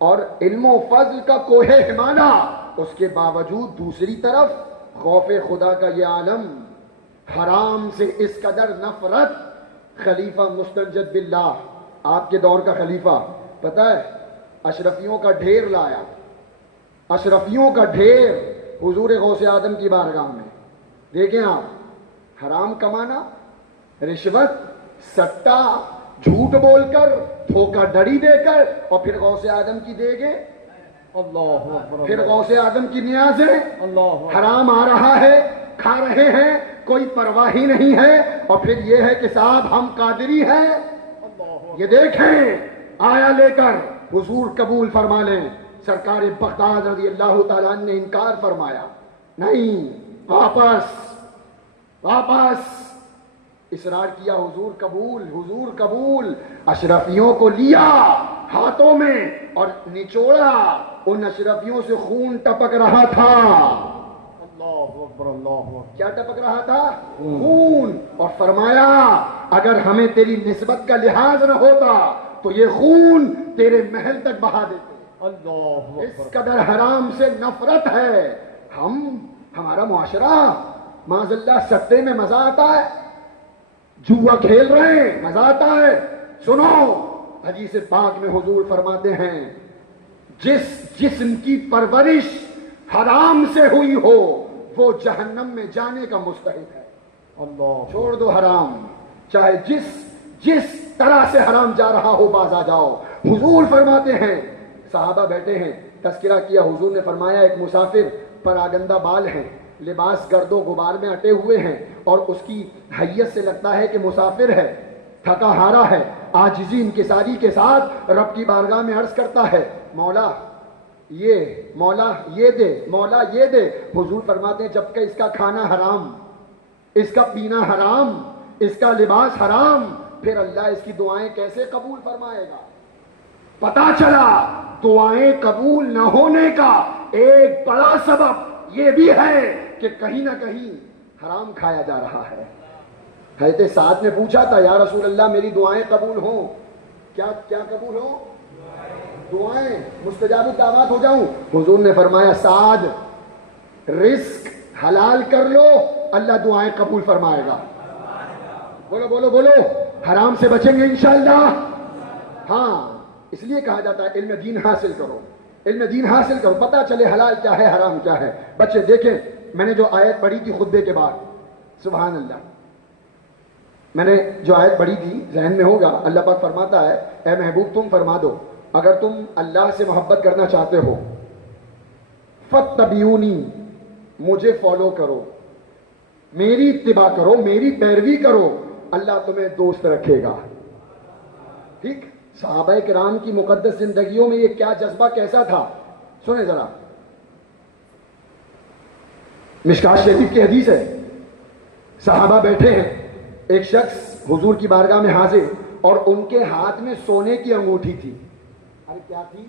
اور علم و فضل کا کوہ ہمانہ. اس کے باوجود دوسری طرف خوف خدا کا یہ عالم، حرام سے اس قدر نفرت. خلیفہ مستنجد باللہ، آپ کے دور کا خلیفہ، پتہ ہے اشرفیوں کا ڈھیر لایا، اشرفیوں کا ڈھیر حضور غوث اعظم کی بارگاہ میں. دیکھیں آپ، حرام کمانا، رشوت، سٹا، جھوٹ بول کر، دھوکہ دڑی دے کر، اور پھر غوث اعظم کی دیگیں، اللہ اکبر. پھر غوث اعظم کی نیازیں. اللہ حرام آ رہا ہے، کھا رہے ہیں، کوئی پرواہ ہی نہیں ہے. اور پھر یہ ہے کہ صاحب ہم قادری ہیں. یہ دیکھیں آیا لے کر حضور قبول فرما لیں. سرکار بغداد رضی اللہ تعالیٰ عنہ نے انکار فرمایا، نہیں، واپس اصرار کیا. حضور قبول، حضور قبول. اشرفیوں کو لیا ہاتھوں میں اور نچوڑا. ان اشرفیوں سے خون ٹپک رہا تھا. اللہ اکبر. اللہ اکبر. کیا ٹپک رہا تھا؟ خون. اور فرمایا اگر ہمیں تیری نسبت کا لحاظ نہ ہوتا تو یہ خون تیرے محل تک بہا دیتے. اللہ اس اکبر. قدر حرام سے نفرت ہے. ہمارا معاشرہ معاذ اللہ ستے میں مزہ آتا ہے، جوا کھیل رہے ہیں مزہ آتا ہے. سنو حدیث پاک میں حضور فرماتے ہیں جس جسم کی پرورش حرام سے ہوئی ہو وہ جہنم میں جانے کا مستحق ہے. اللہ. چھوڑ دو حرام، چاہے جس طرح سے حرام جا رہا ہو باز آ جاؤ. حضور فرماتے ہیں، صحابہ بیٹھے ہیں، تذکرہ کیا. حضور نے فرمایا ایک مسافر پراگندہ بال ہیں، لباس گرد و غبار میں اٹے ہوئے ہیں اور اس کی حیت سے لگتا ہے کہ مسافر ہے، تھکا ہارا ہے، عاجزی انکساری کے ساتھ رب کی بارگاہ میں عرض کرتا ہے مولا یہ دے، مولا یہ دے. حضور فرماتے ہیں جب کہ اس کا کھانا حرام، اس کا پینا حرام، اس کا لباس حرام، پھر اللہ اس کی دعائیں کیسے قبول فرمائے گا؟ پتا چلا دعائیں قبول نہ ہونے کا ایک بڑا سبب یہ بھی ہے کہ کہیں نہ کہیں حرام کھایا جا رہا ہے. حضرت سعد نے پوچھا تھا یا رسول اللہ میری دعائیں قبول ہوں؟ کیا قبول ہوں؟ دعائیں مستجاب الدعوات ہو جاؤں؟ حضور نے فرمایا سعد رزق حلال کر لو، اللہ دعائیں قبول فرمائے گا. بولو بولو بولو، حرام سے بچیں گے انشاءاللہ. ہاں اس لیے کہا جاتا ہے علم دین حاصل کرو، علم دین حاصل کرو، پتہ چلے حلال کیا ہے حرام کیا ہے. بچے دیکھیں میں نے جو آیت پڑھی تھی خطبے کے بعد، سبحان اللہ، میں نے جو آیت پڑھی تھی ذہن میں ہوگا. اللہ پاک فرماتا ہے اے محبوب تم فرما دو اگر تم اللہ سے محبت کرنا چاہتے ہو فاتبعونی، مجھے فالو کرو، میری اتباع کرو، میری پیروی کرو، اللہ تمہیں دوست رکھے گا. ٹھیک، صحابہ کرام کی مقدس زندگیوں میں یہ کیا جذبہ کیسا تھا سنیں ذرا. مشکات شریف کی حدیث ہے، صحابہ بیٹھے ہیں، ایک شخص حضور کی بارگاہ میں حاضر اور ان کے ہاتھ میں سونے کی انگوٹھی تھی. ارے کیا تھی؟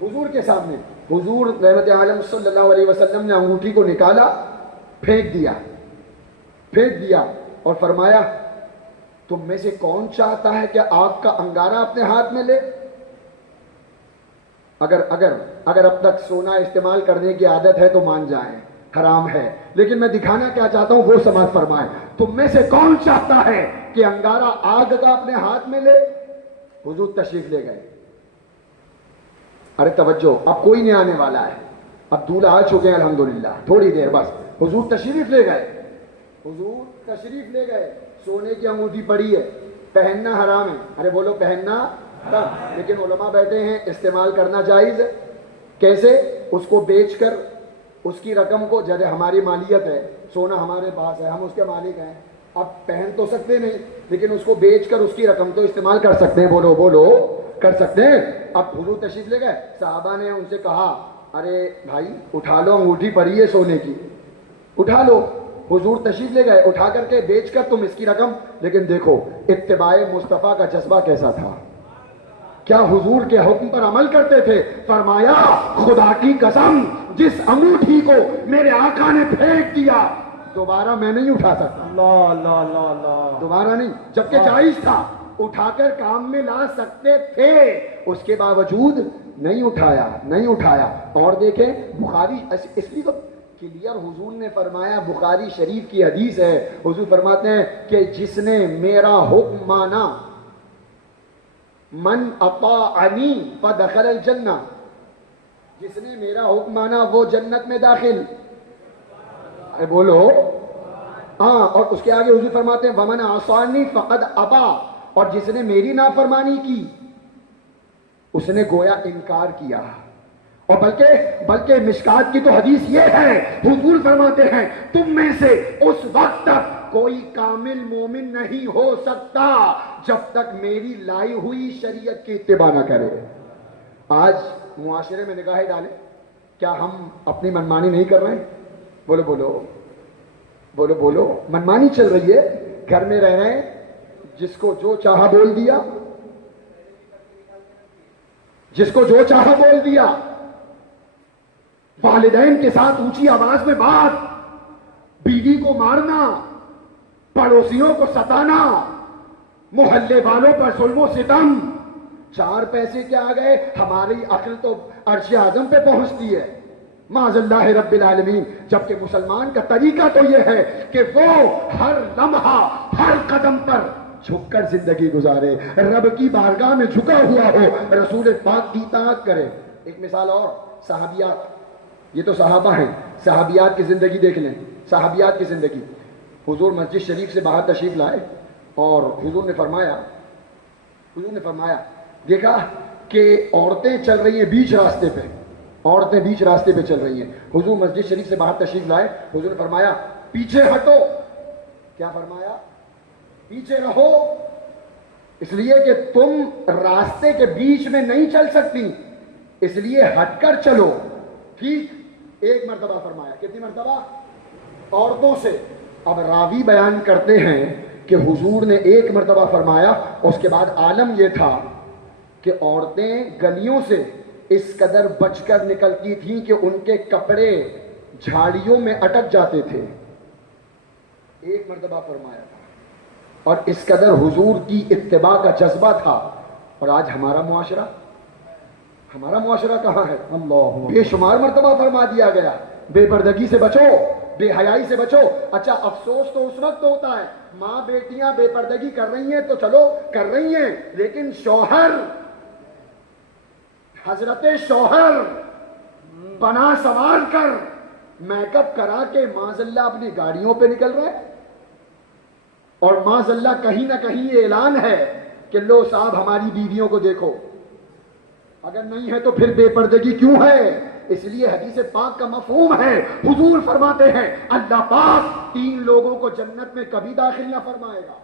حضور کے سامنے. حضور رحمت عالم صلی اللہ علیہ وسلم نے انگوٹھی کو نکالا، پھینک دیا اور فرمایا تم میں سے کون چاہتا ہے کہ آگ کا انگارہ اپنے ہاتھ میں لے؟ اگر اب تک سونا استعمال کرنے کی عادت ہے تو مان جائیں حرام ہے، لیکن میں دکھانا کیا چاہتا ہوں وہ سمجھ فرمائیں. تم میں سے کون چاہتا ہے کہ انگارہ آگ کا اپنے ہاتھ میں لے؟ حضور تشریف لے گئے. ارے توجہ، اب کوئی نہیں آنے والا ہے، اب دولہا آ چکے ہیں الحمدللہ، تھوڑی دیر بس. حضور تشریف لے گئے. سونے کی انگوٹھی پڑی ہے، پہننا حرام ہے. ارے بولو پہننا حرام، لیکن علماء بیٹھے ہیں استعمال کرنا جائز ہے. کیسے؟ اس کو بیچ کر اس کی رقم کو، جیسے ہماری مالیت ہے، سونا ہمارے پاس ہے، ہم اس کے مالک ہیں، اب پہن تو سکتے نہیں لیکن اس کو بیچ کر اس کی رقم تو استعمال کر سکتے ہیں. بولو کر سکتے ہیں. اب حضور تشریف لے گئے، صحابہ نے ان سے کہا ارے بھائی اٹھا لو، انگوٹھی پڑی ہے سونے کی، اٹھا لو. حضور تشریف لے گئے، اٹھا کر کے بیچ کر تم اس کی رقم. لیکن دیکھو اتباع مصطفیٰ کا جذبہ کیسا تھا، کیا حضور کے حکم پر عمل کرتے تھے. فرمایا خدا کی قسم جس انگوٹھی کو میرے آقا نے پھینک دیا دوبارہ میں نہیں اٹھا سکتا. اللہ دوبارہ نہیں، جبکہ جائز تھا، اٹھا کر کام میں لا سکتے تھے، اس کے باوجود نہیں اٹھایا. اور دیکھیں بخاری، اس لیے تو کلیئر حضور نے فرمایا، بخاری شریف کی حدیث ہے، حضور فرماتے ہیں کہ جس نے میرا حکم مانا، من اطاعنی فدخل الجنہ، جس نے میرا حکم مانا وہ جنت میں داخل. اے بولو ہاں. اور اس کے آگے حضور فرماتے ہیں ومن عصانی فقد ابا، اور جس نے میری نافرمانی کی اس نے گویا انکار کیا. اور بلکہ مشکات کی تو حدیث یہ ہے، حضور فرماتے ہیں تم میں سے اس وقت تک کوئی کامل مومن نہیں ہو سکتا جب تک میری لائی ہوئی شریعت کی اتباع نہ کرے. آج معاشرے میں نگاہیں ڈالیں، کیا ہم اپنی منمانی نہیں کر رہے ہیں؟ بولو منمانی چل رہی ہے، گھر میں رہ رہے ہیں، جس کو جو چاہا بول دیا، والدین کے ساتھ اونچی آواز میں بات، بیوی کو مارنا، پڑوسیوں کو ستانا، محلے والوں پر ظلم و ستم. 4 پیسے کیا آ گئے، ہماری عقل تو عرش اعظم پہ پہنچتی ہے، معاذ اللہ رب العالمین. جبکہ مسلمان کا طریقہ تو یہ ہے کہ وہ ہر لمحہ ہر قدم پر جھک کر زندگی گزارے، رب کی بارگاہ میں جھکا ہوا ہو، رسول پاک کی اطاعت کرے. ایک مثال اور، صحابیات، یہ تو صحابہ ہیں، صحابیات کی زندگی دیکھ لیں. صحابیات کی زندگی، حضور مسجد شریف سے باہر تشریف لائے اور حضور نے فرمایا دیکھا کہ عورتیں چل رہی ہیں بیچ راستے پہ، عورتیں بیچ راستے پہ چل رہی ہیں. حضور مسجد شریف سے باہر تشریف لائے. حضور نے فرمایا پیچھے ہٹو. کیا فرمایا؟ پیچھے رہو. اس لیے کہ تم راستے کے بیچ میں نہیں چل سکتی, اس لیے ہٹ کر چلو. ٹھیک, ایک مرتبہ فرمایا. کتنی مرتبہ؟ عورتوں سے. اب راوی بیان کرتے ہیں کہ حضور نے ایک مرتبہ فرمایا, اس کے بعد عالم یہ تھا کہ عورتیں گلیوں سے اس قدر بچ کر نکلتی تھیں کہ ان کے کپڑے جھاڑیوں میں اٹک جاتے تھے. ایک مرتبہ فرمایا تھا. اور اس قدر حضور کی اتباع کا جذبہ تھا. اور آج ہمارا معاشرہ کہاں ہے؟ اللہ بے شمار مرتبہ فرما دیا گیا بے پردگی سے بچو, بے حیائی سے بچو. اچھا افسوس تو اس وقت ہوتا ہے ماں بیٹیاں بے پردگی کر رہی ہیں تو چلو کر رہی ہیں, لیکن شوہر, حضرت شوہر بنا سوار کر میک اپ کرا کے معاذ اللہ اپنی گاڑیوں پہ نکل رہے ہیں. اور معاذ اللہ کہیں نہ کہیں یہ اعلان ہے کہ لو صاحب ہماری بیویوں کو دیکھو. اگر نہیں ہے تو پھر بے پردگی کیوں ہے؟ اس لیے حدیث پاک کا مفہوم ہے, حضور فرماتے ہیں اللہ پاک 3 لوگوں کو جنت میں کبھی داخل نہ فرمائے گا,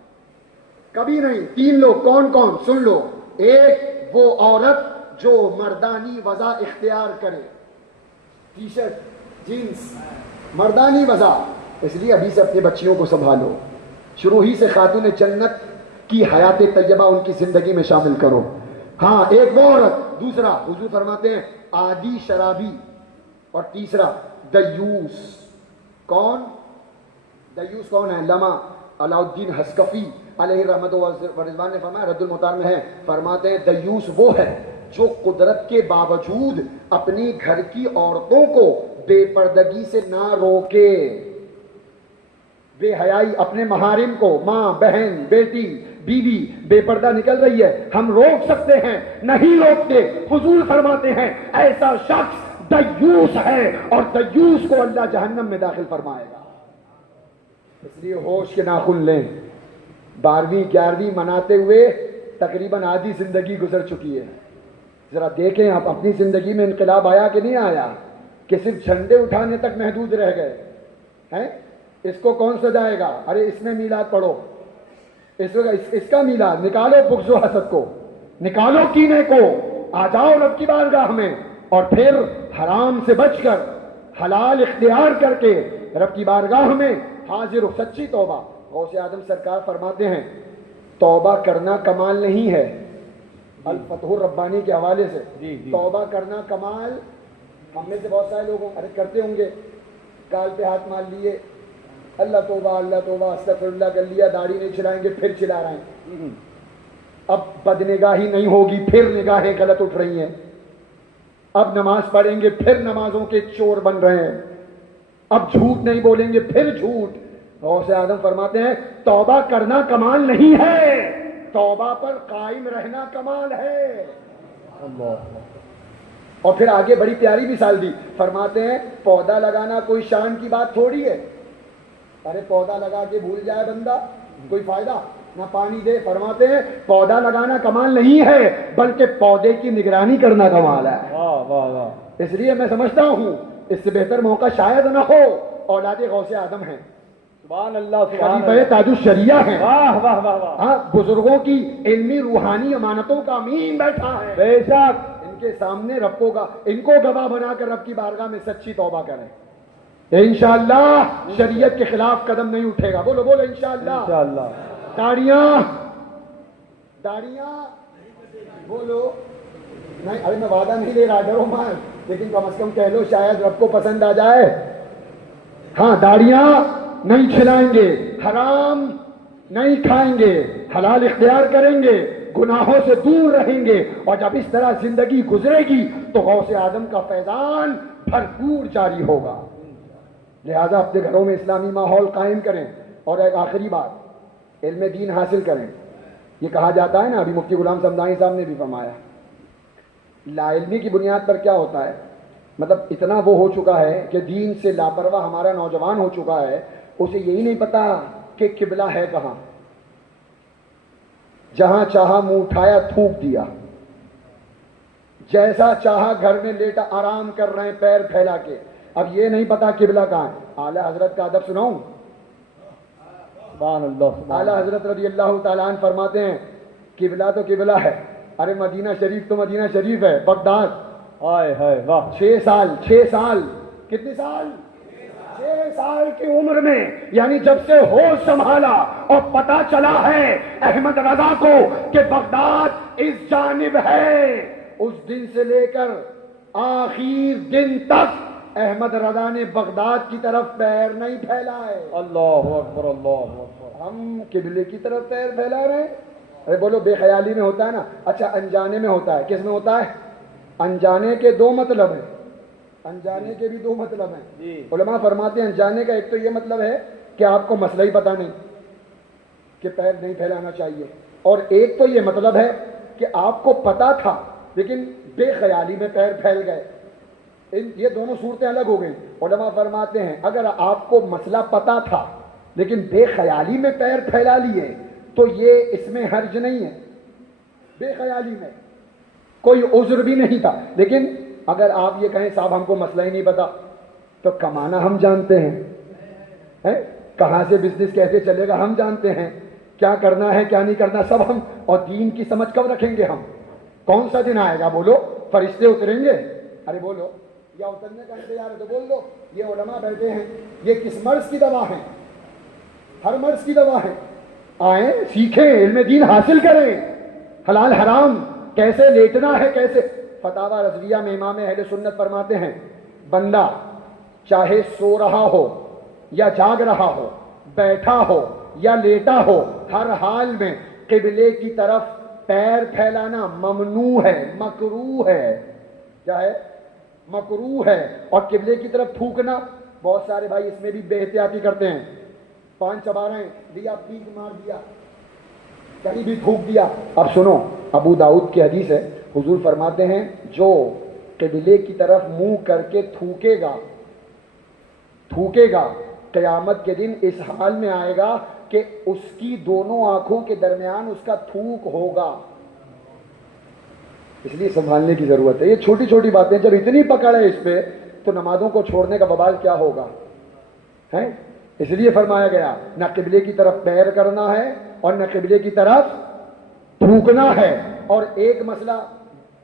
کبھی نہیں. 3 لوگ کون کون؟ سن لو. ایک وہ عورت جو مردانی وضع اختیار کرے, ٹی شرٹ جینس مردانی وضع. اس لیے ابھی سے اپنے بچیوں کو سنبھالو, شروع ہی سے خاتون جنت کی حیات طیبہ ان کی زندگی میں شامل کرو. ہاں, ایک وہ عورت. دوسرا حضور فرماتے ہیں عادی شرابی. اور تیسرا دیوس. کون دیوس کون ہے؟ علامہ علاء الدین حسکفی علیہ رحمت و رضوان نے فرمایا, رد المطار میں ہے, فرماتے ہیں دیوس وہ ہے جو قدرت کے باوجود اپنی گھر کی عورتوں کو بے پردگی سے نہ روکے. بے حیائی اپنے محارم کو, ماں بہن بیٹی بیوی بے پردہ نکل رہی ہے, ہم روک سکتے ہیں, نہیں روکتے. حضور فرماتے ہیں ایسا شخص دیوس ہے اور دیوس کو اللہ جہنم میں داخل فرمائے گا. اس لیے ہوش کے ناخن لیں. 12ویں 11ویں مناتے ہوئے تقریباً آدھی زندگی گزر چکی ہے. ذرا دیکھیں آپ اپنی زندگی میں انقلاب آیا کہ نہیں آیا, کہ صرف جھنڈے اٹھانے تک محدود رہ گئے ہیں. اس کو کون سجائے گا؟ ارے اس میں میلاد پڑھو, اس کا میلاد نکالو, بغض و حسد کو نکالو, کینے کو. آ جاؤ رب کی بارگاہ میں اور پھر حرام سے بچ کر حلال اختیار کر کے رب کی بارگاہ میں حاضر و سچی توبہ. غوث اعظم سرکار فرماتے ہیں توبہ کرنا کمال نہیں ہے. الفتح الربانی کے حوالے سے توبہ کرنا کمال, ہم میں سے بہت سارے لوگ ارے کرتے ہوں گے, گال پہ ہاتھ مار لیے, اللہ توبہ استغفر اللہ کر لیا, داڑھی نہیں چلائیں گے پھر چلا رہے ہیں. اب بدنگاہی نہیں ہوگی پھر نگاہیں غلط اٹھ رہی ہیں. اب نماز پڑھیں گے پھر نمازوں کے چور بن رہے ہیں. اب جھوٹ نہیں بولیں گے پھر جھوٹ. غوث اعظم فرماتے ہیں توبہ کرنا کمال نہیں ہے, توبہ پر قائم رہنا کمال ہے. اور پھر آگے بڑی پیاری مثال دی, فرماتے ہیں پودا لگانا کوئی شان کی بات تھوڑی ہے. ارے پودا لگا کے بھول جائے بندہ, کوئی فائدہ نہ پانی دے. فرماتے ہیں پودا لگانا کمال نہیں ہے بلکہ پودے کی نگرانی کرنا کمال ہے. اس لیے میں سمجھتا ہوں اس سے بہتر موقع شاید نہ ہو. اولاد غوث اعظم ہیں, سبحان اللہ, خلیفہ تاج الشریعہ ہیں, واہ واہ واہ واہ, ہاں, بزرگوں کی علمی روحانی امانتوں کا امین بیٹھا ہے. بے شک ان کے سامنے رب کو ان کو گواہ بنا کر رب کی بارگاہ میں سچی توبہ کریں. انشاءاللہ شریعت کے خلاف قدم نہیں اٹھے گا. بولو بولو انشاءاللہ. انشاءاللہ. داڑیاں بولو نہیں. ارے میں وعدہ نہیں لے رہا, ڈرو مت, لیکن کم از کم کہہ لو شاید رب کو پسند آ جائے. ہاں, داڑیاں نہیں چھلائیں گے, حرام نہیں کھائیں گے, حلال اختیار کریں گے, گناہوں سے دور رہیں گے. اور جب اس طرح زندگی گزرے گی تو غوث اعظم کا فیضان بھرپور جاری ہوگا. لہذا اپنے گھروں میں اسلامی ماحول قائم کریں. اور ایک آخری بات, علم دین حاصل کریں. یہ کہا جاتا ہے نا, ابھی مفتی غلام صمدانی صاحب نے بھی فرمایا, لا علمی کی بنیاد پر کیا ہوتا ہے, مطلب اتنا وہ ہو چکا ہے کہ دین سے لاپرواہ ہمارا نوجوان ہو چکا ہے, اسے یہی نہیں پتا کہ قبلہ ہے کہاں. جہاں چاہا منہ اٹھایا تھوک دیا. جیسا چاہا گھر میں لیٹا آرام کر رہے ہیں پیر پھیلا کے. اب یہ نہیں پتا قبلہ کہاں ہے. اعلیٰ حضرت کا ادب سناؤں؟ سبحان اللہ. اعلیٰ حضرت رضی اللہ تعالیٰ عنہ فرماتے ہیں قبلہ تو قبلہ ہے، ارے مدینہ شریف تو مدینہ شریف ہے، بغداد ہائے ہائے واہ. 6 سال کتنے سال؟ 6 سال کی عمر میں، یعنی جب سے ہوش سنبھالا اور پتا چلا ہے احمد رضا کو کہ بغداد اس جانب ہے، اس دن سے لے کر آخر دن تک احمد رضا نے بغداد کی طرف پیر نہیں پھیلائے. اللہ اکبر اللہ اکبر. ہم قبلے کی طرف پیر پھیلا رہے ہیں. ارے بولو بے خیالی میں ہوتا ہے نا. اچھا انجانے میں ہوتا ہے، کس میں ہوتا ہے؟ انجانے کے 2 مطلب ہیں، انجانے کے بھی 2 مطلب ہیں. جی. علماء فرماتے ہیں انجانے کا ایک تو یہ مطلب ہے کہ آپ کو مسئلہ ہی پتہ نہیں کہ پیر نہیں پھیلانا چاہیے، اور ایک تو یہ مطلب ہے کہ آپ کو پتہ تھا لیکن بے خیالی میں پیر پھیل گئے. یہ دونوں صورتیں الگ ہو گئیں. علماء فرماتے ہیں اگر آپ کو مسئلہ پتہ تھا لیکن بے خیالی میں پیر پھیلا لیے تو یہ اس میں حرج نہیں ہے. بے خیالی میں کوئی عذر بھی نہیں تھا. لیکن اگر آپ یہ کہیں صاحب ہم کو مسئلہ ہی نہیں پتا، تو کمانا ہم جانتے ہیں، کہاں سے بزنس کیسے چلے گا ہم جانتے ہیں، کیا کرنا ہے کیا نہیں کرنا سب ہم. اور دین کی سمجھ کب رکھیں گے ہم؟ کون سا دن آئے گا بولو؟ فرشتے اتریں گے؟ ارے بولو. یا اترنے کا انتظار ہے تو بول دو. یہ علماء بیٹھے ہیں، یہ کس مرض کی دوا ہے؟ ہر مرض کی دوا ہے. آئیں سیکھیں، علم دین حاصل کریں، حلال حرام کیسے لیٹنا ہے کیسے. فتاوی رضویہ میں امام اہل سنت فرماتے ہیں بندہ چاہے سو رہا ہو یا جاگ رہا ہو، بیٹھا ہو یا لیٹا ہو، ہر حال میں قبلے کی طرف پیر پھیلانا ممنوع ہے، مکروہ ہے. کیا ہے؟ مکروہ ہے. اور قبلے کی طرف تھوکنا، بہت سارے بھائی اس میں بھی بے احتیاطی کرتے ہیں. پان چبا رہے ہیں، دیا پیک مار دیا، کہیں بھی تھوک دیا. اب سنو، ابو داؤد کی حدیث ہے، حضور فرماتے ہیں جو قبلے کی طرف منہ کر کے تھوکے گا قیامت کے دن اس حال میں آئے گا کہ اس کی دونوں آنکھوں کے درمیان اس کا تھوک ہوگا. اس لیے سنبھالنے کی ضرورت ہے. یہ چھوٹی چھوٹی باتیں جب اتنی پکڑ ہے اس پہ تو نمازوں کو چھوڑنے کا وبال کیا ہوگا ہے. اس لیے فرمایا گیا نہ قبلے کی طرف پیر کرنا ہے اور نہ قبلے کی طرف تھوکنا ہے. اور ایک مسئلہ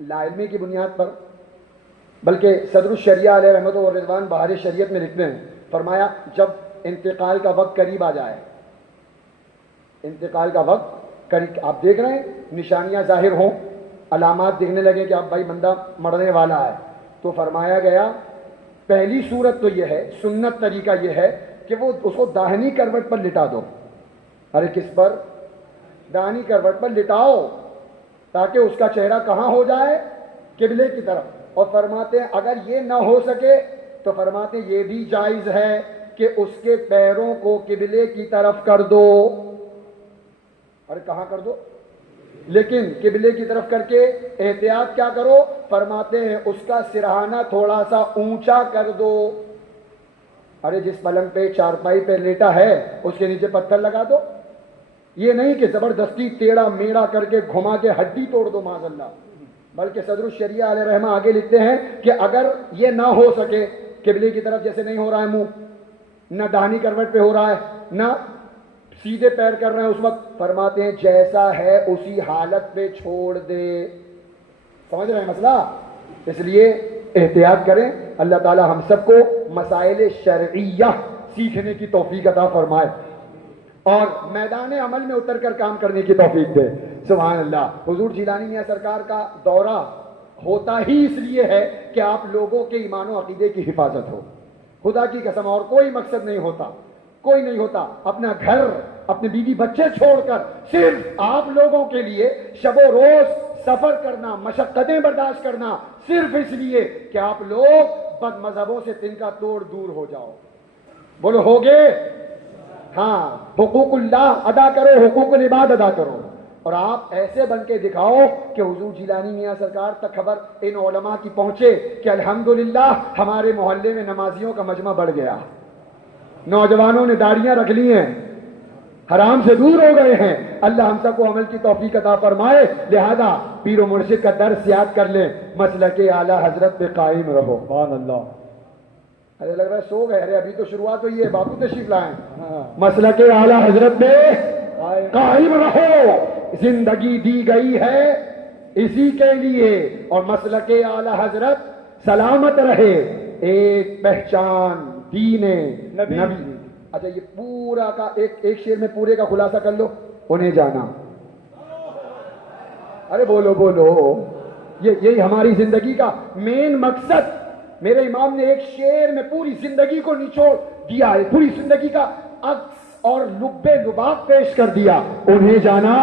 لا علمی کی بنیاد پر، بلکہ صدر الشریعہ علیہ رحمت و رضوان بہار شریعت میں لکھتے ہیں، فرمایا جب انتقال کا وقت قریب آ جائے، انتقال کا وقت قریب، آپ دیکھ رہے ہیں نشانیاں ظاہر ہوں، علامات دکھنے لگے کہ اب بھائی بندہ مرنے والا ہے، تو فرمایا گیا پہلی صورت تو یہ ہے، سنت طریقہ یہ ہے کہ وہ اس کو داہنی کروٹ پر لٹا دو. ارے کس پر؟ داہنی کروٹ پر لٹاؤ تاکہ اس کا چہرہ کہاں ہو جائے؟ قبلے کی طرف. اور فرماتے ہیں اگر یہ نہ ہو سکے تو فرماتے ہیں یہ بھی جائز ہے کہ اس کے پیروں کو قبلے کی طرف کر دو. ارے کہاں کر دو؟ لیکن قبلے کی طرف کر کے احتیاط کیا کرو؟ فرماتے ہیں اس کا سرہانہ تھوڑا سا اونچا کر دو. ارے جس پلنگ پہ چارپائی پہ لیٹا ہے اس کے نیچے پتھر لگا دو. یہ نہیں کہ زبردستی ٹیڑھا میڑا کر کے گھما کے ہڈی توڑ دو معاذ اللہ. بلکہ صدر الشریعہ علیہ رحمہ آگے لکھتے ہیں کہ اگر یہ نہ ہو سکے، قبلے کی طرف جیسے نہیں ہو رہا ہے منہ، نہ داہنی کروٹ پہ ہو رہا ہے، نہ سیدھے پیر کر رہے ہیں اس وقت، فرماتے ہیں جیسا ہے اسی حالت پہ چھوڑ دے. سمجھ رہے ہیں مسئلہ؟ اس لیے احتیاط کریں. اللہ تعالی ہم سب کو مسائل شرعیہ سیکھنے کی توفیق عطا فرمائے اور میدان عمل میں اتر کر کام کرنے کی توفیق دے. سبحان اللہ. حضور جیلانی میاں سرکار کا دورہ ہوتا ہی اس لیے ہے کہ آپ لوگوں کے ایمان و عقیدے کی حفاظت ہو. خدا کی قسم اور کوئی مقصد نہیں ہوتا، کوئی نہیں ہوتا. اپنا گھر، اپنے بیوی بچے چھوڑ کر صرف آپ لوگوں کے لیے شب و روز سفر کرنا، مشقتیں برداشت کرنا، صرف اس لیے کہ آپ لوگ بد مذہبوں سے تنکا توڑ دور ہو جاؤ. بولو ہوگے؟ ہاں. حقوق اللہ ادا کرو، حقوق العباد ادا کرو. اور آپ ایسے بن کے دکھاؤ کہ حضور جیلانی میاں سرکار تک خبر ان علماء کی پہنچے کہ الحمدللہ ہمارے محلے میں نمازیوں کا مجمع بڑھ گیا، نوجوانوں نے داڑیاں رکھ لی ہیں، حرام سے دور ہو گئے ہیں. اللہ ہم سب کو عمل کی توفیق عطا فرمائے. لہذا پیر و مرشد کا درس یاد کر لیں, مسلک اعلیٰ حضرت پہ قائم رہو. سبحان اللہ. ارے لگ رہا ہے سو گئے. ارے ابھی تو شروعات ہوئی ہے, باپو تشریف لائیں. مسلک اعلیٰ حضرت پہ قائم رہو. زندگی دی گئی ہے اسی کے لیے, اور مسلک اعلیٰ حضرت سلامت رہے. ایک پہچان دین نبی. اچھا یہ پورا کا ایک شعر میں پورے کا خلاصہ کر لو. انہیں جانا. ارے بولو بولو, یہی ہماری زندگی کا مین مقصد. میرے امام نے ایک شعر میں پوری زندگی کو نچوڑ دیا ہے, پوری زندگی کا عکس اور لبے لباب پیش کر دیا. انہیں جانا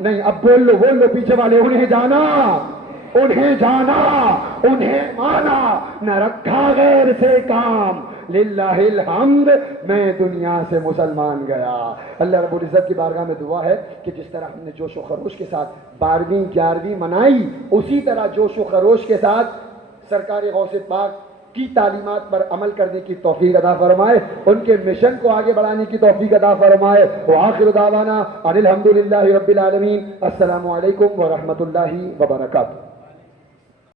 نہیں, اب بول لو پیچھے والے. انہیں جانا, انہیں جانا, انہیں مانا, نہ رکھا غیر سے کام. للہ الحمد, میں دنیا سے مسلمان گیا. اللہ رب العزت کی بارگاہ میں دعا ہے کہ جس طرح ہم نے جوش و خروش کے ساتھ 12ویں 11ویں منائی, اسی طرح جوش و خروش کے ساتھ سرکار غوث پاک کی تعلیمات پر عمل کرنے کی توفیق عطا فرمائے, ان کے مشن کو آگے بڑھانے کی توفیق عطا فرمائے. وآخر دعوانا ان الحمدللہ رب العالمین. السلام علیکم ورحمۃ اللہ وبرکاتہ.